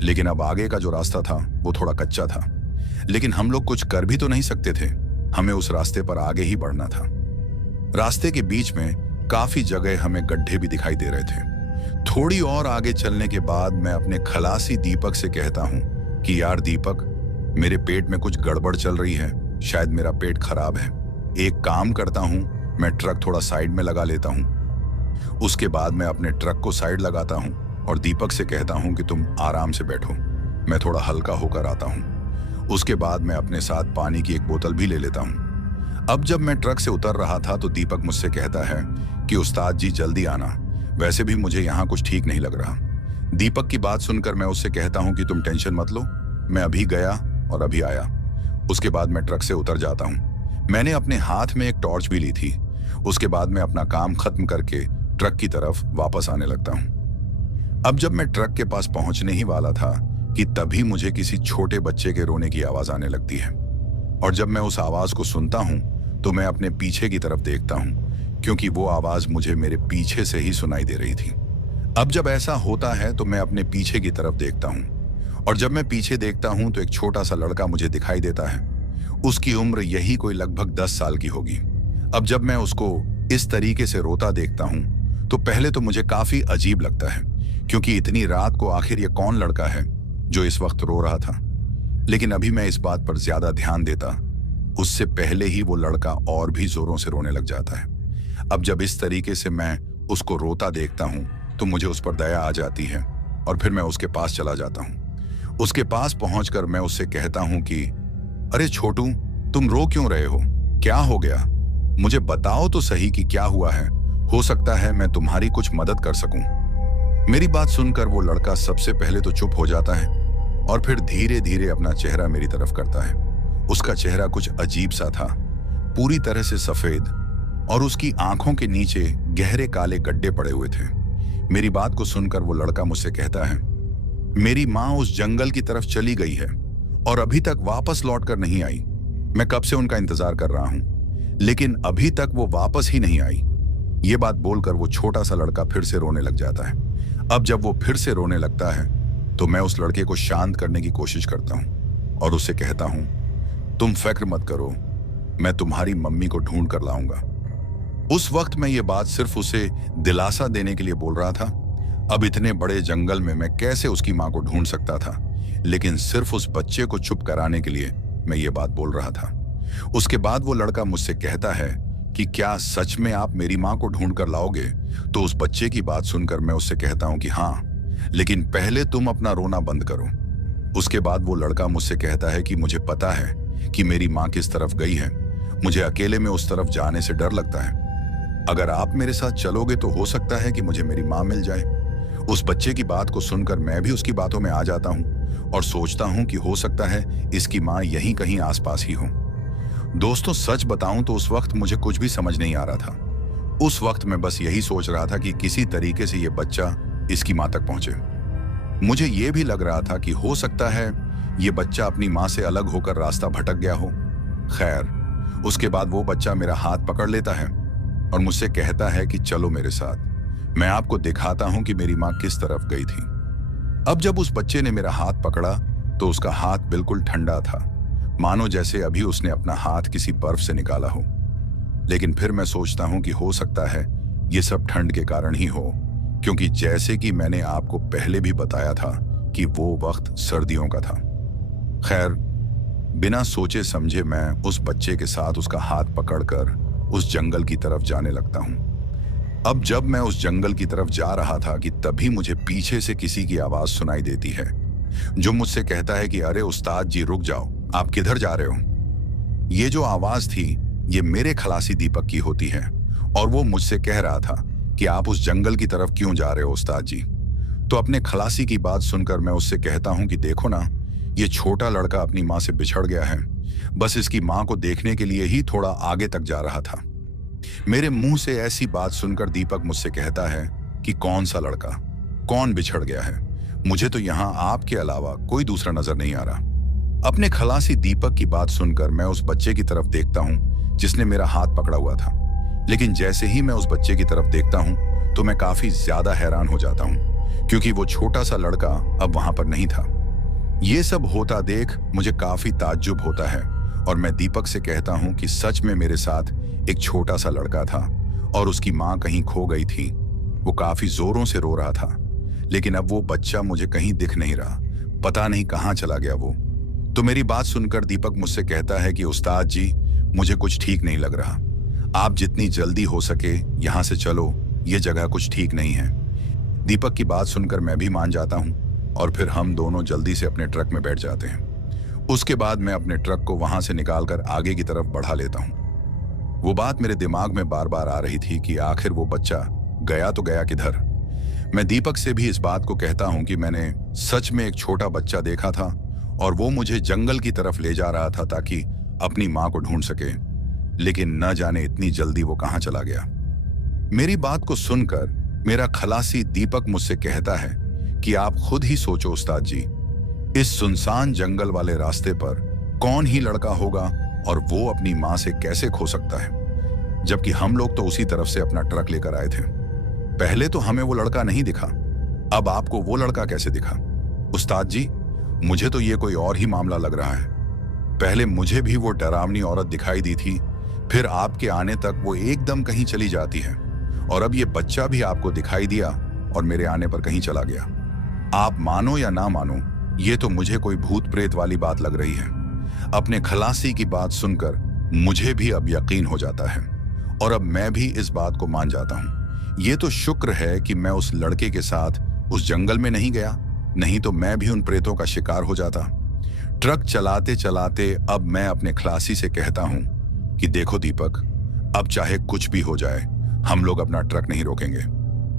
लेकिन अब आगे का जो रास्ता था वो थोड़ा कच्चा था। लेकिन हम लोग कुछ कर भी तो नहीं सकते थे, हमें उस रास्ते पर आगे ही बढ़ना था। रास्ते के बीच में काफी जगह हमें गड्ढे भी दिखाई दे रहे थे। थोड़ी और आगे चलने के बाद मैं अपने खलासी दीपक से कहता हूं कि यार दीपक, मेरे पेट में कुछ गड़बड़ चल रही है, शायद मेरा पेट खराब है। एक काम करता हूं, मैं ट्रक थोड़ा साइड में लगा लेता हूं। उसके बाद मैं अपने ट्रक को साइड लगाता हूं और दीपक से कहता हूं कि तुम आराम से बैठो, मैं थोड़ा हल्का होकर आता हूं। उसके बाद मैं अपने साथ पानी की एक बोतल भी ले लेता हूं। अब जब मैं ट्रक से उतर रहा था तो दीपक मुझसे कहता है कि उस्ताद जी जल्दी आना, वैसे भी मुझे यहाँ कुछ ठीक नहीं लग रहा। दीपक की बात सुनकर मैं उससे कहता हूं कि तुम टेंशन मत लो, मैं अभी गया और अभी आया। उसके बाद मैं ट्रक से उतर जाता हूं। मैंने अपने हाथ में एक टॉर्च भी ली थी। उसके बाद मैं अपना काम खत्म करके ट्रक की तरफ वापस आने लगता हूं। अब जब मैं ट्रक के पास पहुंचने ही वाला था कि तभी मुझे किसी छोटे बच्चे के रोने की आवाज आने लगती है, और जब मैं उस आवाज को सुनता हूं तो मैं अपने पीछे की तरफ देखता हूं, क्योंकि वो आवाज मुझे मेरे पीछे से ही सुनाई दे रही थी। अब जब ऐसा होता है तो मैं अपने पीछे की तरफ देखता हूं, और जब मैं पीछे देखता हूं तो एक छोटा सा लड़का मुझे दिखाई देता है। उसकी उम्र यही कोई लगभग 10 साल की होगी। अब जब मैं उसको इस तरीके से रोता देखता हूं तो पहले तो मुझे काफी अजीब लगता है, क्योंकि इतनी रात को आखिर ये कौन लड़का है जो इस वक्त रो रहा था। लेकिन अभी मैं इस बात पर ज्यादा ध्यान देता, उससे पहले ही वो लड़का और भी जोरों से रोने लग जाता है। अब जब इस तरीके से मैं उसको रोता देखता हूं तो मुझे उस पर दया आ जाती है और फिर मैं उसके पास चला जाता हूं। उसके पास पहुंचकर मैं उससे कहता हूं कि अरे छोटू, तुम रो क्यों रहे हो? क्या हो गया? मुझे बताओ तो सही कि क्या हुआ है, हो सकता है मैं तुम्हारी कुछ मदद कर सकूं। मेरी बात सुनकर वो लड़का सबसे पहले तो चुप हो जाता है, और फिर धीरे धीरे अपना चेहरा मेरी तरफ करता है। उसका चेहरा कुछ अजीब सा था, पूरी तरह से सफेद, और उसकी आंखों के नीचे गहरे काले गड्ढे पड़े हुए थे। मेरी बात को सुनकर वो लड़का मुझसे कहता है, मेरी माँ उस जंगल की तरफ चली गई है और अभी तक वापस लौट कर नहीं आई। मैं कब से उनका इंतजार कर रहा हूं, लेकिन अभी तक वो वापस ही नहीं आई। ये बात बोलकर वो छोटा सा लड़का फिर से रोने लग जाता है। अब जब वो फिर से रोने लगता है तो मैं उस लड़के को शांत करने की कोशिश करता हूं और उससे कहता हूं, तुम फिक्र मत करो, मैं तुम्हारी मम्मी को ढूंढ कर लाऊंगा। उस वक्त मैं ये बात सिर्फ उसे दिलासा देने के लिए बोल रहा था। अब इतने बड़े जंगल में मैं कैसे उसकी मां को ढूंढ सकता था, लेकिन सिर्फ उस बच्चे को चुप कराने के लिए मैं ये बात बोल रहा था। उसके बाद वो लड़का मुझसे कहता है कि क्या सच में आप मेरी मां को ढूंढ कर लाओगे? तो उस बच्चे की बात सुनकर मैं उससे कहता हूं कि हाँ, लेकिन पहले तुम अपना रोना बंद करो। उसके बाद वो लड़का मुझसे कहता है कि मुझे पता है कि मेरी माँ किस तरफ गई है। मुझे अकेले में उस तरफ जाने से डर लगता है। अगर आप मेरे साथ चलोगे तो हो सकता है कि मुझे मेरी माँ मिल जाए। उस बच्चे की बात को सुनकर मैं भी उसकी बातों में आ जाता हूँ और सोचता हूँ कि हो सकता है इसकी माँ यहीं कहीं आसपास ही हो। दोस्तों, सच बताऊं तो उस वक्त मुझे कुछ भी समझ नहीं आ रहा था। उस वक्त मैं बस यही सोच रहा था कि किसी तरीके से ये बच्चा इसकी माँ तक पहुंचे। मुझे ये भी लग रहा था कि हो सकता है ये बच्चा अपनी माँ से अलग होकर रास्ता भटक गया हो। खैर, उसके बाद वो बच्चा मेरा हाथ पकड़ लेता है और मुझसे कहता है कि चलो मेरे साथ, मैं आपको दिखाता हूं कि मेरी माँ किस तरफ गई थी। अब जब उस बच्चे ने मेरा हाथ पकड़ा तो उसका हाथ बिल्कुल ठंडा था, मानो जैसे अभी उसने अपना हाथ किसी बर्फ से निकाला हो। लेकिन फिर मैं सोचता हूं कि हो सकता है ये सब ठंड के कारण ही हो, क्योंकि जैसे कि मैंने आपको पहले भी बताया था कि वो वक्त सर्दियों का था। खैर, बिना सोचे समझे मैं उस बच्चे के साथ उसका हाथ पकड़कर उस जंगल की तरफ जाने लगता हूं। अब जब मैं उस जंगल की तरफ जा रहा था कि तभी मुझे पीछे से किसी की आवाज सुनाई देती है, जो मुझसे कहता है कि अरे उस्ताद जी, रुक जाओ, आप किधर जा रहे हो? ये जो आवाज थी ये मेरे खलासी दीपक की होती है और वो मुझसे कह रहा था कि आप उस जंगल की तरफ क्यों जा रहे हो उस्ताद जी? तो अपने खलासी की बात सुनकर मैं उससे कहता हूं कि देखो ना, ये छोटा लड़का अपनी माँ से बिछड़ गया है, बस इसकी माँ को देखने के लिए ही थोड़ा आगे तक जा रहा था। मेरे मुंह से ऐसी बात सुनकर दीपक मुझसे कहता है कि कौन सा लड़का, कौन बिछड़ गया है? मुझे तो यहाँ आपके अलावा कोई दूसरा नजर नहीं आ रहा। अपने खलासी दीपक की बात सुनकर मैं उस बच्चे की तरफ देखता हूँ जिसने मेरा हाथ पकड़ा हुआ था, लेकिन जैसे ही मैं उस बच्चे की तरफ देखता हूँ तो मैं काफी ज्यादा हैरान हो जाता हूँ, क्योंकि वो छोटा सा लड़का अब वहां पर नहीं था। ये सब होता देख मुझे काफी ताज्जुब होता है और मैं दीपक से कहता हूं कि सच में मेरे साथ एक छोटा सा लड़का था और उसकी माँ कहीं खो गई थी। वो काफी जोरों से रो रहा था, लेकिन अब वो बच्चा मुझे कहीं दिख नहीं रहा, पता नहीं कहाँ चला गया वो। तो मेरी बात सुनकर दीपक मुझसे कहता है कि उस्ताद जी, मुझे कुछ ठीक नहीं लग रहा, आप जितनी जल्दी हो सके यहाँ से चलो, ये जगह कुछ ठीक नहीं है। दीपक की बात सुनकर मैं भी मान जाता हूँ और फिर हम दोनों जल्दी से अपने ट्रक में बैठ जाते हैं। उसके बाद मैं अपने ट्रक को वहां से निकालकर आगे की तरफ बढ़ा लेता हूं। वो बात मेरे दिमाग में बार बार आ रही थी कि आखिर वो बच्चा गया तो गया किधर। मैं दीपक से भी इस बात को कहता हूं कि मैंने सच में एक छोटा बच्चा देखा था और वो मुझे जंगल की तरफ ले जा रहा था ताकि अपनी माँ को ढूंढ सके, लेकिन न जाने इतनी जल्दी वो कहाँ चला गया। मेरी बात को सुनकर मेरा खलासी दीपक मुझसे कहता है कि आप खुद ही सोचो उस्ताद जी, इस सुनसान जंगल वाले रास्ते पर कौन ही लड़का होगा और वो अपनी माँ से कैसे खो सकता है, जबकि हम लोग तो उसी तरफ से अपना ट्रक लेकर आए थे। पहले तो हमें वो लड़का नहीं दिखा, अब आपको वो लड़का कैसे दिखा? उस्ताद जी, मुझे तो ये कोई और ही मामला लग रहा है। पहले मुझे भी वो डरावनी औरत दिखाई दी थी, फिर आपके आने तक वो एकदम कहीं चली जाती है, और अब ये बच्चा भी आपको दिखाई दिया और मेरे आने पर कहीं चला गया। आप मानो या ना मानो, ये तो मुझे कोई भूत प्रेत वाली बात लग रही है। अपने खलासी की बात सुनकर मुझे भी अब यकीन हो जाता है और अब मैं भी इस बात को मान जाता हूँ। ये तो शुक्र है कि मैं उस लड़के के साथ उस जंगल में नहीं गया, नहीं तो मैं भी उन प्रेतों का शिकार हो जाता। ट्रक चलाते चलाते अब मैं अपने खलासी से कहता हूँ कि देखो दीपक, अब चाहे कुछ भी हो जाए, हम लोग अपना ट्रक नहीं रोकेंगे।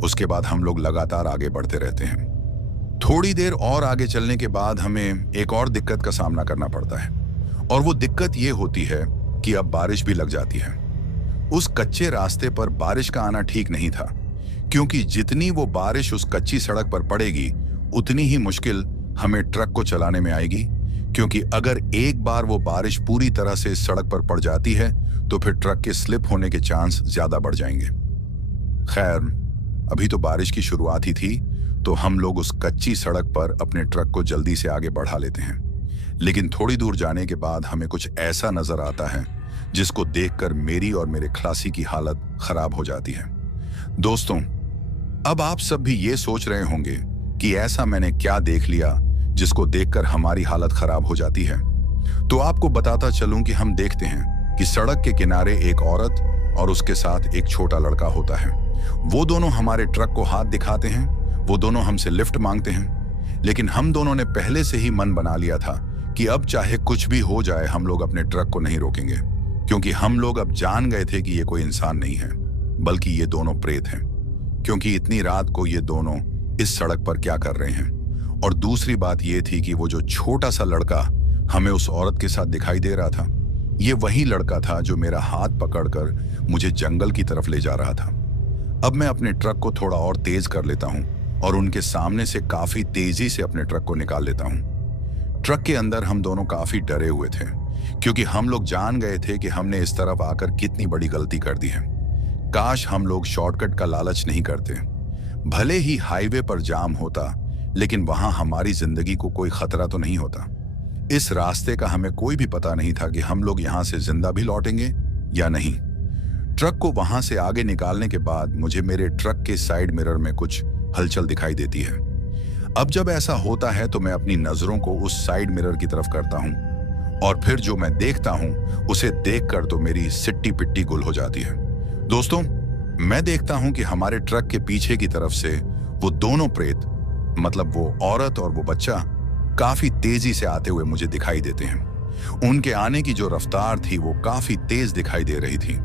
उसके बाद हम लोग लगातार आगे बढ़ते रहते हैं। थोड़ी देर और आगे चलने के बाद हमें एक और दिक्कत का सामना करना पड़ता है, और वो दिक्कत ये होती है कि अब बारिश भी लग जाती है। उस कच्चे रास्ते पर बारिश का आना ठीक नहीं था, क्योंकि जितनी वो बारिश उस कच्ची सड़क पर पड़ेगी उतनी ही मुश्किल हमें ट्रक को चलाने में आएगी, क्योंकि अगर एक बार वो बारिश पूरी तरह से इस सड़क पर पड़ जाती है तो फिर ट्रक के स्लिप होने के चांस ज्यादा बढ़ जाएंगे। खैर, अभी तो बारिश की शुरुआत ही थी, तो हम लोग उस कच्ची सड़क पर अपने ट्रक को जल्दी से आगे बढ़ा लेते हैं। लेकिन थोड़ी दूर जाने के बाद हमें कुछ ऐसा नजर आता है जिसको देखकर मेरी और मेरे खलासी की हालत खराब हो जाती है। दोस्तों, अब आप सब भी ये सोच रहे होंगे कि ऐसा मैंने क्या देख लिया जिसको देखकर हमारी हालत खराब हो जाती है। तो आपको बताता चलूं कि हम देखते हैं कि सड़क के किनारे एक औरत और उसके साथ एक छोटा लड़का होता है। वो दोनों हमारे ट्रक को हाथ दिखाते हैं, वो दोनों हमसे लिफ्ट मांगते हैं। लेकिन हम दोनों ने पहले से ही मन बना लिया था कि अब चाहे कुछ भी हो जाए हम लोग अपने ट्रक को नहीं रोकेंगे, क्योंकि हम लोग अब जान गए थे कि ये कोई इंसान नहीं है, बल्कि ये दोनों प्रेत हैं। क्योंकि इतनी रात को ये दोनों इस सड़क पर क्या कर रहे हैं। और दूसरी बात ये थी कि वो जो छोटा सा लड़का हमें उस औरत के साथ दिखाई दे रहा था, ये वही लड़का था जो मेरा हाथ पकड़कर मुझे जंगल की तरफ ले जा रहा था। अब मैं अपने ट्रक को थोड़ा और तेज कर लेता हूँ और उनके सामने से काफी तेजी से अपने ट्रक को निकाल लेता हूँ। ट्रक के अंदर हम दोनों काफी डरे हुए थे, क्योंकि हम लोग जान गए थे कि हमने इस तरफ आकर कितनी बड़ी गलती कर दी है। काश हम लोग शॉर्टकट का लालच नहीं करते। भले ही हाईवे पर जाम होता, लेकिन वहां हमारी जिंदगी को कोई खतरा तो नहीं होता। इस रास्ते का हमें कोई भी पता नहीं था कि हम लोग यहां से जिंदा भी लौटेंगे या नहीं। ट्रक को वहां से आगे निकालने के बाद मुझे मेरे ट्रक के साइड मिरर में कुछ हलचल दिखाई देती है। अब जब ऐसा होता है तो मैं अपनी नजरों को उस साइड मिरर की तरफ करता हूं, और फिर जो मैं देखता हूं उसे देखकर तो मेरी सिट्टी पिट्टी गुल हो जाती है। दोस्तों, मैं देखता हूं कि हमारे ट्रक के पीछे की तरफ से वो दोनों प्रेत, मतलब वो औरत और वो बच्चा, काफी तेजी से आते हुए मुझे दिखाई देते हैं। उनके आने की जो रफ्तार थी वो काफी तेज दिखाई दे रही थी।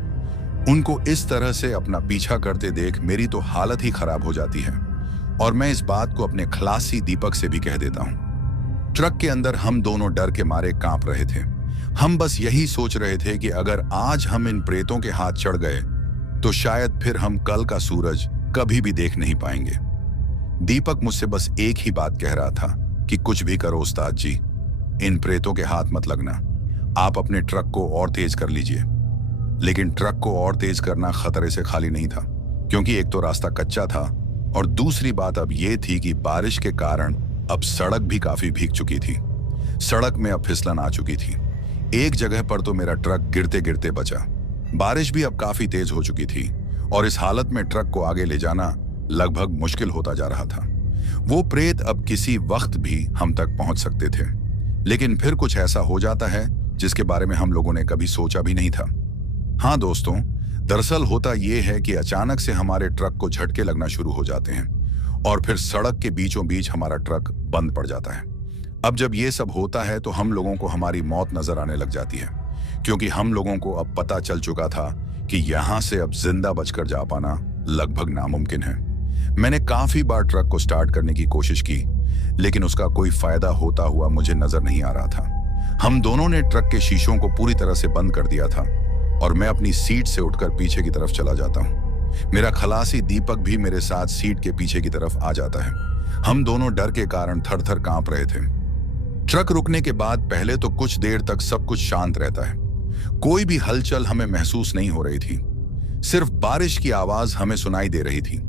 उनको इस तरह से अपना पीछा करते देख मेरी तो हालत ही खराब हो जाती है, और मैं इस बात को अपने खलासी दीपक से भी कह देता हूं। ट्रक के अंदर हम दोनों डर के मारे कांप रहे थे। हम बस यही सोच रहे थे कि अगर आज हम इन प्रेतों के हाथ चढ़ गए तो शायद फिर हम कल का सूरज कभी भी देख नहीं पाएंगे। दीपक मुझसे बस एक ही बात कह रहा था कि कुछ भी करो उस्ताद जी, इन प्रेतों के हाथ मत लगना, आप अपने ट्रक को और तेज कर लीजिए। लेकिन ट्रक को और तेज करना खतरे से खाली नहीं था, क्योंकि एक तो रास्ता कच्चा था और दूसरी बात अब यह थी कि बारिश के कारण अब सड़क भी काफी भीग चुकी थी। सड़क में अब फिसलन आ चुकी थी। एक जगह पर तो मेरा ट्रक गिरते गिरते बचा। बारिश भी अब काफी तेज हो चुकी थी और इस हालत में ट्रक को आगे ले जाना लगभग मुश्किल होता जा रहा था। वो प्रेत अब किसी वक्त भी हम तक पहुंच सकते थे, लेकिन फिर कुछ ऐसा हो जाता है जिसके बारे में हम लोगों ने कभी सोचा भी नहीं था। हाँ दोस्तों, दरअसल होता यह है कि अचानक से हमारे ट्रक को झटके लगना शुरू हो जाते हैं और फिर सड़क के बीचों बीच हमारा ट्रक बंद पड़ जाता है। अब जब ये सब होता है तो हम लोगों को हमारी मौत नजर आने लग जाती है, क्योंकि हम लोगों को अब पता चल चुका था कि यहां से अब जिंदा बचकर जा पाना लगभग नामुमकिन है। मैंने काफी बार ट्रक को स्टार्ट करने की कोशिश की, लेकिन उसका कोई फायदा होता हुआ मुझे नजर नहीं आ रहा था। हम दोनों ने ट्रक के शीशों को पूरी तरह से बंद कर दिया था और मैं अपनी सीट से उठकर पीछे की तरफ चला जाता हूँ। मेरा खलासी दीपक भी मेरे साथ सीट के पीछे की तरफ आ जाता है। हम दोनों डर के कारण थर थर कांप रहे थे। ट्रक रुकने के बाद पहले तो कुछ देर तक सब कुछ शांत रहता है। कोई भी हलचल हमें महसूस नहीं हो रही थी, सिर्फ बारिश की आवाज हमें सुनाई दे रही थी।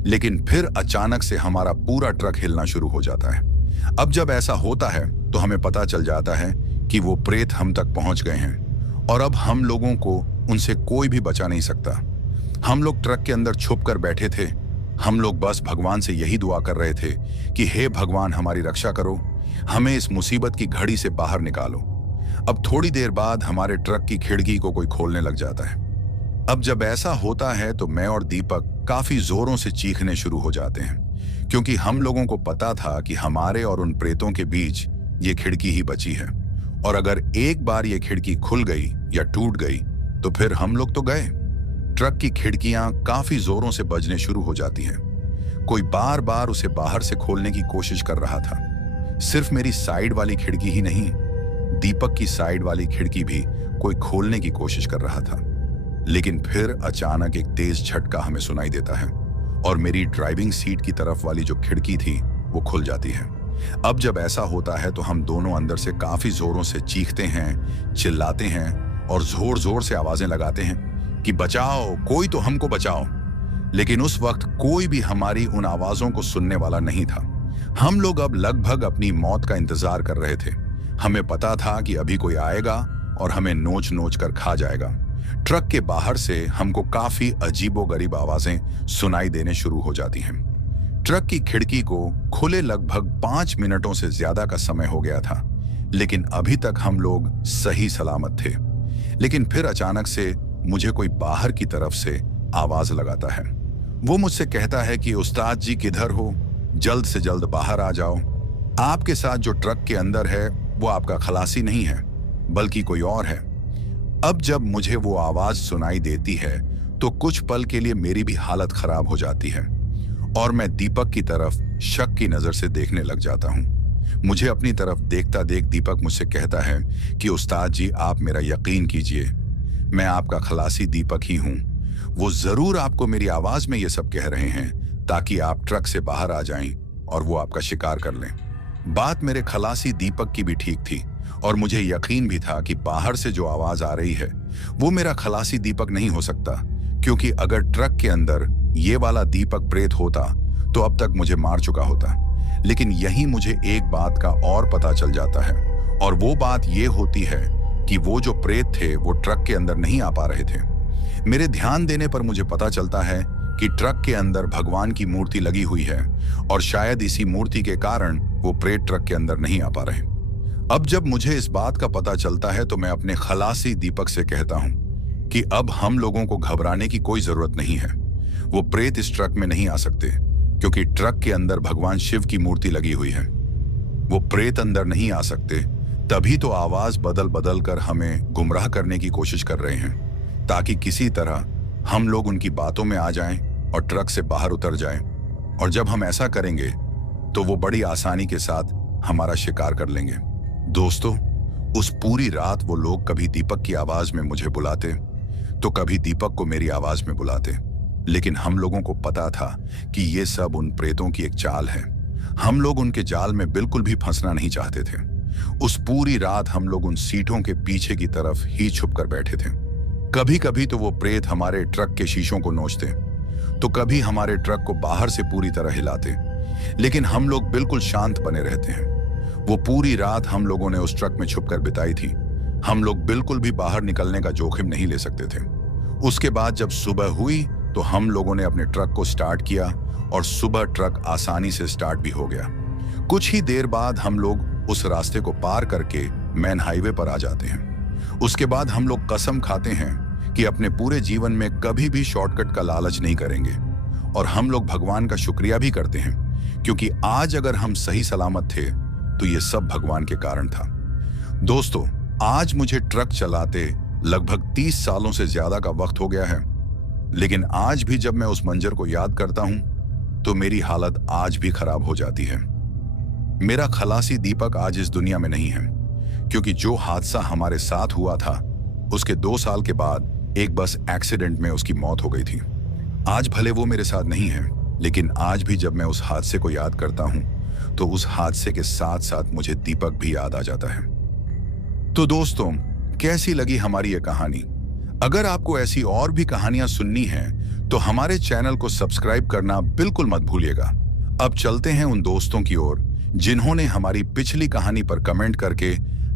लेकिन फिर अचानक से हमारा पूरा ट्रक हिलना शुरू हो जाता है। अब जब ऐसा होता है तो हमें पता चल जाता है कि वो प्रेत हम तक पहुंच गए हैं और अब हम लोगों को उनसे कोई भी बचा नहीं सकता। हम लोग ट्रक के अंदर छुप कर बैठे थे। हम लोग बस भगवान से यही दुआ कर रहे थे कि हे भगवान, हमारी रक्षा करो, हमें इस मुसीबत की घड़ी से बाहर निकालो। अब थोड़ी देर बाद हमारे ट्रक की खिड़की को कोई खोलने लग जाता है। अब जब ऐसा होता है तो मैं और दीपक काफी जोरों से चीखने शुरू हो जाते हैं, क्योंकि हम लोगों को पता था कि हमारे और उन प्रेतों के बीच ये खिड़की ही बची है, और अगर एक बार ये खिड़की खुल गई या टूट गई तो फिर हम लोग तो गए। ट्रक की खिड़कियां काफी जोरों से बजने शुरू हो जाती हैं। कोई बार बार उसे बाहर से खोलने की कोशिश कर रहा था। सिर्फ मेरी साइड वाली खिड़की ही नहीं, दीपक की साइड वाली खिड़की भी कोई खोलने की कोशिश कर रहा था। लेकिन फिर अचानक एक तेज झटका हमें सुनाई देता है और मेरी ड्राइविंग सीट की तरफ वाली जो खिड़की थी वो खुल जाती है। अब जब ऐसा होता है तो हम दोनों अंदर से काफी जोरों से चीखते हैं, चिल्लाते हैं और जोर जोर से आवाजें लगाते हैं कि बचाओ, कोई तो हमको बचाओ। लेकिन उस वक्त कोई भी हमारी उन आवाजों को सुनने वाला नहीं था। हम लोग अब लगभग अपनी मौत का इंतजार कर रहे थे। हमें पता था कि अभी कोई आएगा और हमें नोच नोच कर खा जाएगा। ट्रक के बाहर से हमको काफी अजीबोगरीब आवाजें सुनाई देने शुरू हो जाती हैं। ट्रक की खिड़की को खुले लगभग 5 मिनटों से ज्यादा का समय हो गया था, लेकिन अभी तक हम लोग सही सलामत थे। लेकिन फिर अचानक से मुझे कोई बाहर की तरफ से आवाज लगाता है। वो मुझसे कहता है कि उस्ताद जी किधर हो, जल्द से जल्द बाहर आ जाओ। आपके साथ जो ट्रक के अंदर है वो आपका खलासी नहीं है, बल्कि कोई और है। अब जब मुझे वो आवाज सुनाई देती है तो कुछ पल के लिए मेरी भी हालत खराब हो जाती है और मैं दीपक की तरफ शक की नजर से देखने लग जाता हूं। मुझे अपनी तरफ देखता देख दीपक मुझसे कहता है कि उस्ताद जी आप मेरा यकीन कीजिए, मैं आपका खलासी दीपक ही हूं। वो जरूर आपको मेरी आवाज में ये सब कह रहे हैं ताकि आप ट्रक से बाहर आ जाएं और वो आपका शिकार कर लें। बात मेरे खलासी दीपक की भी ठीक थी और मुझे यकीन भी था कि बाहर से जो आवाज आ रही है वो मेरा खलासी दीपक नहीं हो सकता, क्योंकि अगर ट्रक के अंदर ये वाला दीपक प्रेत होता तो अब तक मुझे मार चुका होता। लेकिन यही मुझे एक बात का और पता चल जाता है और वो बात ये होती है कि वो जो प्रेत थे वो ट्रक के अंदर नहीं आ पा रहे थे। मेरे ध्यान देने पर मुझे पता चलता है कि ट्रक के अंदर भगवान की मूर्ति लगी हुई है और शायद इसी मूर्ति के कारण वो प्रेत ट्रक के अंदर नहीं आ पा रहे। अब जब मुझे इस बात का पता चलता है तो मैं अपने खलासी दीपक से कहता हूं कि अब हम लोगों को घबराने की कोई जरूरत नहीं है। वो प्रेत इस ट्रक में नहीं आ सकते, क्योंकि ट्रक के अंदर भगवान शिव की मूर्ति लगी हुई है। वो प्रेत अंदर नहीं आ सकते, तभी तो आवाज बदल बदल कर हमें गुमराह करने की कोशिश कर रहे हैं, ताकि किसी तरह हम लोग उनकी बातों में आ जाएं और ट्रक से बाहर उतर जाएं। और जब हम ऐसा करेंगे तो वो बड़ी आसानी के साथ हमारा शिकार कर लेंगे। दोस्तों, उस पूरी रात वो लोग कभी दीपक की आवाज में मुझे बुलाते तो कभी दीपक को मेरी आवाज में बुलाते, लेकिन हम लोगों को पता था कि ये सब उन प्रेतों की एक चाल है। हम लोग उनके जाल में बिल्कुल भी फंसना नहीं चाहते थे। उस पूरी रात हम लोग उन सीटों के पीछे की तरफ ही छुप कर बैठे थे। कभी कभी तो वो प्रेत हमारे ट्रक के शीशों को नोचते, तो कभी हमारे ट्रक को बाहर से पूरी तरह हिलाते, लेकिन हम लोग बिल्कुल शांत बने रहते हैं। वो पूरी रात हम लोगों ने उस ट्रक में छुपकर बिताई थी। हम लोग बिल्कुल भी बाहर निकलने का जोखिम नहीं ले सकते थे। उसके बाद जब सुबह हुई तो हम लोगों ने अपने ट्रक को स्टार्ट किया और सुबह ट्रक आसानी से स्टार्ट भी हो गया। कुछ ही देर बाद हम लोग उस रास्ते को पार करके मेन हाईवे पर आ जाते हैं। उसके बाद हम लोग कसम खाते हैं कि अपने पूरे जीवन में कभी भी शॉर्टकट का लालच नहीं करेंगे, और हम लोग भगवान का शुक्रिया भी करते हैं, क्योंकि आज अगर हम सही सलामत थे तो ये सब भगवान के कारण था। दोस्तों, आज मुझे ट्रक चलाते लगभग 30 सालों से ज्यादा का वक्त हो गया है, लेकिन आज भी जब मैं उस मंजर को याद करता हूं तो मेरी हालत आज भी खराब हो जाती है। मेरा खलासी दीपक आज इस दुनिया में नहीं है, क्योंकि जो हादसा हमारे साथ हुआ था उसके 2 साल के बाद एक बस एक्सीडेंट में उसकी मौत हो गई थी। आज भले वो मेरे साथ नहीं है, लेकिन आज भी जब मैं उस हादसे को याद करता हूं तो उस हादसे के साथ साथ मुझे दीपक भी याद आ जाता है। तो दोस्तों, कैसी लगी हमारी ये कहानी? अगर आपको ऐसी और भी कहानियां सुननी हैं तो हमारे चैनल को सब्सक्राइब करना बिल्कुल मत भूलिएगा। अब चलते हैं उन दोस्तों की ओर जिन्होंने हमारी पिछली कहानी पर कमेंट करके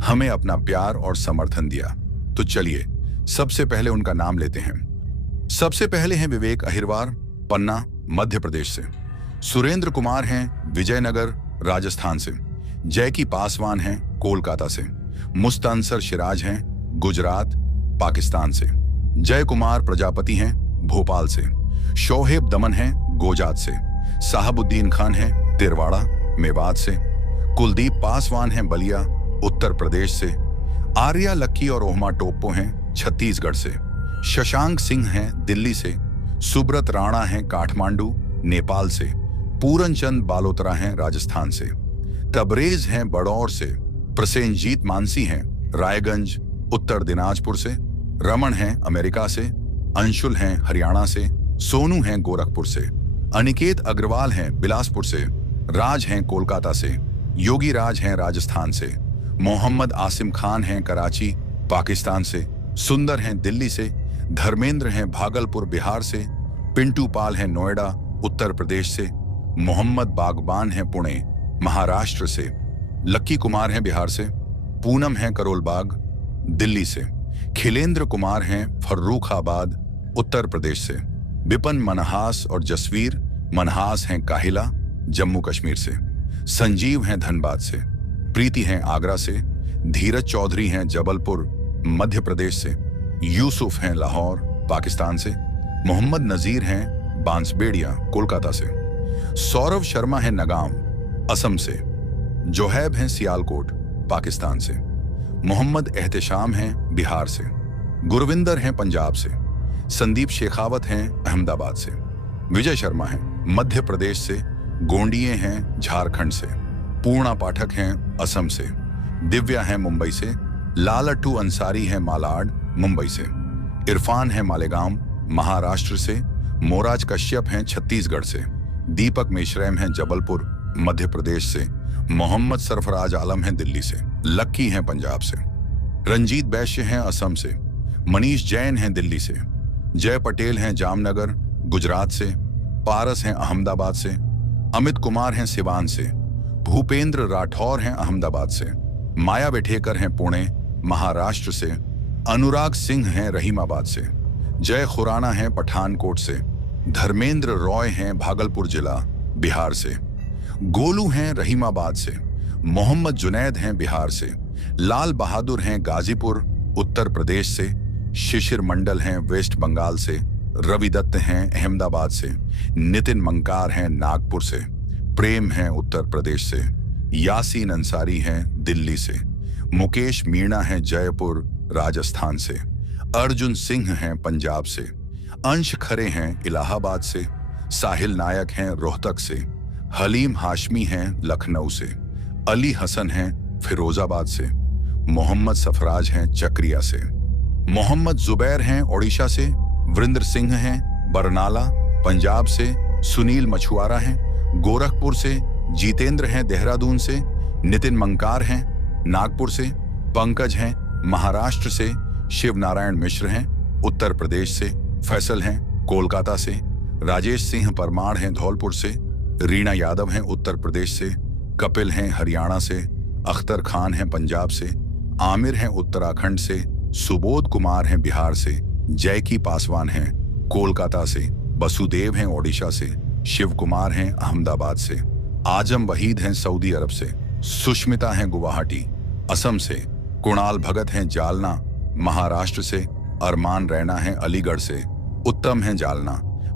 हमें अपना प्यार और समर्थन दिया। तो चलिए सबसे पहले उनका नाम लेते हैं। सबसे पहले हैं विवेक अहिरवार, पन्ना, मध्य प्रदेश से। सुरेंद्र कुमार हैं विजयनगर, राजस्थान से। जैकी पासवान हैं कोलकाता से। मुस्तनसर सिराज हैं गुजरात, पाकिस्तान से। जय कुमार प्रजापति हैं भोपाल से। शोहेब दमन हैं गोजात से। साहबुद्दीन खान हैं तिरवाड़ा, मेवात से। कुलदीप पासवान हैं बलिया, उत्तर प्रदेश से। आर्या लक्की और ओहमा टोप्पो हैं छत्तीसगढ़ से। शशांक सिंह हैं दिल्ली से। सुब्रत राणा हैं काठमांडू, नेपाल से। पूरन चंद बालोतरा हैं राजस्थान से, तबरेज हैं बड़ौर से, प्रसेनजीत मानसी हैं रायगंज उत्तर दिनाजपुर से, रमन हैं अमेरिका से, अंशुल हैं हरियाणा से, सोनू हैं गोरखपुर से, अनिकेत अग्रवाल हैं बिलासपुर से, राज हैं कोलकाता से, योगी राज हैं राजस्थान से, मोहम्मद आसिम खान हैं कराची पाकिस्तान से, सुंदर हैं दिल्ली से, धर्मेंद्र हैं भागलपुर बिहार से, पिंटू पाल हैं नोएडा उत्तर प्रदेश से, मोहम्मद बागबान हैं पुणे महाराष्ट्र से, लक्की कुमार हैं बिहार से, पूनम हैं करोलबाग दिल्ली से, खिलेंद्र कुमार हैं फर्रुखाबाद उत्तर प्रदेश से, विपन मनहास और जसवीर मनहास हैं काहिला जम्मू कश्मीर से, संजीव हैं धनबाद से, प्रीति हैं आगरा से, धीरज चौधरी हैं जबलपुर मध्य प्रदेश से, यूसुफ हैं लाहौर पाकिस्तान से, मोहम्मद नजीर हैं बांसबेड़िया कोलकाता से, सौरभ शर्मा हैं नगाम असम से, जोहैब हैं सियालकोट पाकिस्तान से, मोहम्मद एहतशाम हैं बिहार से, गुरविंदर हैं पंजाब से, संदीप शेखावत हैं अहमदाबाद से, विजय शर्मा हैं मध्य प्रदेश से, गोंडिये हैं झारखंड से, पूर्णा पाठक हैं असम से, दिव्या हैं मुंबई से, लालटू अंसारी हैं मालाड मुंबई से, इरफान हैं मालेगांव महाराष्ट्र से, मोराज कश्यप हैं छत्तीसगढ़ से, दीपक मेश्रैम हैं जबलपुर मध्य प्रदेश से, मोहम्मद सरफराज आलम हैं दिल्ली से, लक्की हैं पंजाब से, रंजीत बैश्य हैं असम से, मनीष जैन हैं दिल्ली से, जय पटेल हैं जामनगर गुजरात से, पारस हैं अहमदाबाद से, अमित कुमार हैं सिवान से, भूपेंद्र राठौर हैं अहमदाबाद से, माया बेठेकर हैं पुणे महाराष्ट्र से, अनुराग सिंह हैं रहीमाबाद से, जय खुराना हैं पठानकोट से, धर्मेंद्र रॉय हैं भागलपुर जिला बिहार से, गोलू हैं रहीमाबाद से, मोहम्मद जुनैद हैं बिहार से, लाल बहादुर हैं गाजीपुर उत्तर प्रदेश से, शिशिर मंडल हैं वेस्ट बंगाल से, रवि दत्त हैं अहमदाबाद से, नितिन मंकार हैं नागपुर से, प्रेम हैं उत्तर प्रदेश से, यासीन अंसारी हैं दिल्ली से, मुकेश मीणा हैं जयपुर राजस्थान से, अर्जुन सिंह हैं पंजाब से, अंश खरे हैं इलाहाबाद से, साहिल नायक हैं रोहतक से, हलीम हाशमी हैं लखनऊ से, अली हसन हैं फिरोजाबाद से, मोहम्मद सफराज हैं चक्रिया से, मोहम्मद जुबैर हैं ओडिशा से, वृंद्र सिंह हैं बरनाला पंजाब से, सुनील मछुआरा हैं गोरखपुर से, जीतेंद्र हैं देहरादून से, नितिन मंकार हैं नागपुर से, पंकज हैं महाराष्ट्र से, शिव नारायण मिश्र हैं उत्तर प्रदेश से, फैसल हैं कोलकाता से, राजेश सिंह परमार हैं धौलपुर से, रीना यादव हैं उत्तर प्रदेश से, कपिल हैं हरियाणा से, अख्तर खान हैं पंजाब से, आमिर हैं उत्तराखंड से, सुबोध कुमार हैं बिहार से, जयकी पासवान हैं कोलकाता से, वसुदेव हैं ओडिशा से, शिव कुमार हैं अहमदाबाद से, आजम वहीद हैं सऊदी अरब से, सुष्मिता हैं गुवाहाटी असम से, कुणाल भगत हैं जालना महाराष्ट्र से, अरमान रैना हैं अलीगढ़ से, उत्तम हैं जालना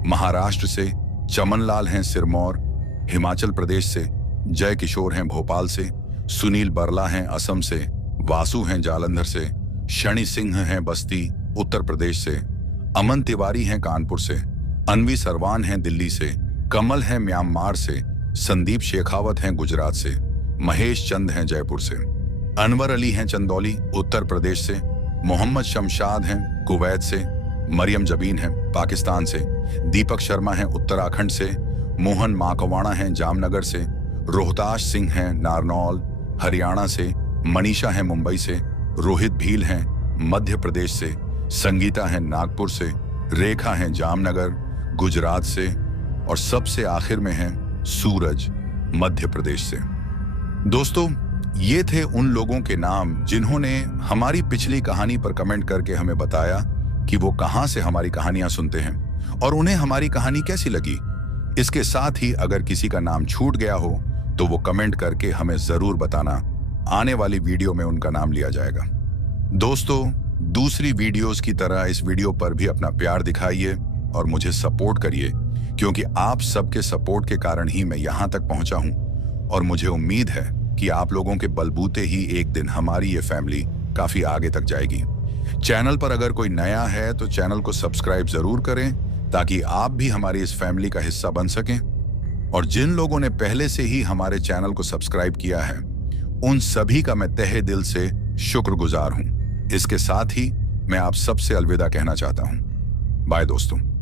महाराष्ट्र से, चमनलाल हैं सिरमौर हिमाचल प्रदेश से, जय किशोर हैं भोपाल से, सुनील बरला हैं असम से, वासु हैं जालंधर से, शनि सिंह हैं बस्ती उत्तर प्रदेश से, अमन तिवारी हैं कानपुर से, अनवी सरवान हैं दिल्ली से, कमल हैं म्यांमार से, संदीप शेखावत हैं गुजरात से, महेश चंद हैं जयपुर से, अनवर अली हैं चंदौली उत्तर प्रदेश से, मोहम्मद शमशाद हैं कुवैत से, मरियम जबीन हैं पाकिस्तान से, दीपक शर्मा हैं उत्तराखंड से, मोहन माकवाणा हैं जामनगर से, रोहताश सिंह हैं नारनौल हरियाणा से, मनीषा हैं मुंबई से, रोहित भील हैं मध्य प्रदेश से, संगीता हैं नागपुर से, रेखा हैं जामनगर गुजरात से, और सबसे आखिर में हैं सूरज मध्य प्रदेश से। दोस्तों, ये थे उन लोगों के नाम जिन्होंने हमारी पिछली कहानी पर कमेंट करके हमें बताया कि वो कहां से हमारी कहानियां सुनते हैं और उन्हें हमारी कहानी कैसी लगी। इसके साथ ही अगर किसी का नाम छूट गया हो तो वो कमेंट करके हमें जरूर बताना, आने वाली वीडियो में उनका नाम लिया जाएगा। दोस्तों, दूसरी वीडियोस की तरह इस वीडियो पर भी अपना प्यार दिखाइए और मुझे सपोर्ट करिए, क्योंकि आप सबके सपोर्ट के कारण ही मैं यहाँ तक पहुँचा हूँ और मुझे उम्मीद है कि आप लोगों के बलबूते ही एक दिन हमारी ये फैमिली काफी आगे तक जाएगी। चैनल पर अगर कोई नया है तो चैनल को सब्सक्राइब जरूर करें ताकि आप भी हमारी इस फैमिली का हिस्सा बन सकें। और जिन लोगों ने पहले से ही हमारे चैनल को सब्सक्राइब किया है उन सभी का मैं तहे दिल से शुक्रगुजार हूं। इसके साथ ही मैं आप सबसे अलविदा कहना चाहता हूं। बाय दोस्तों।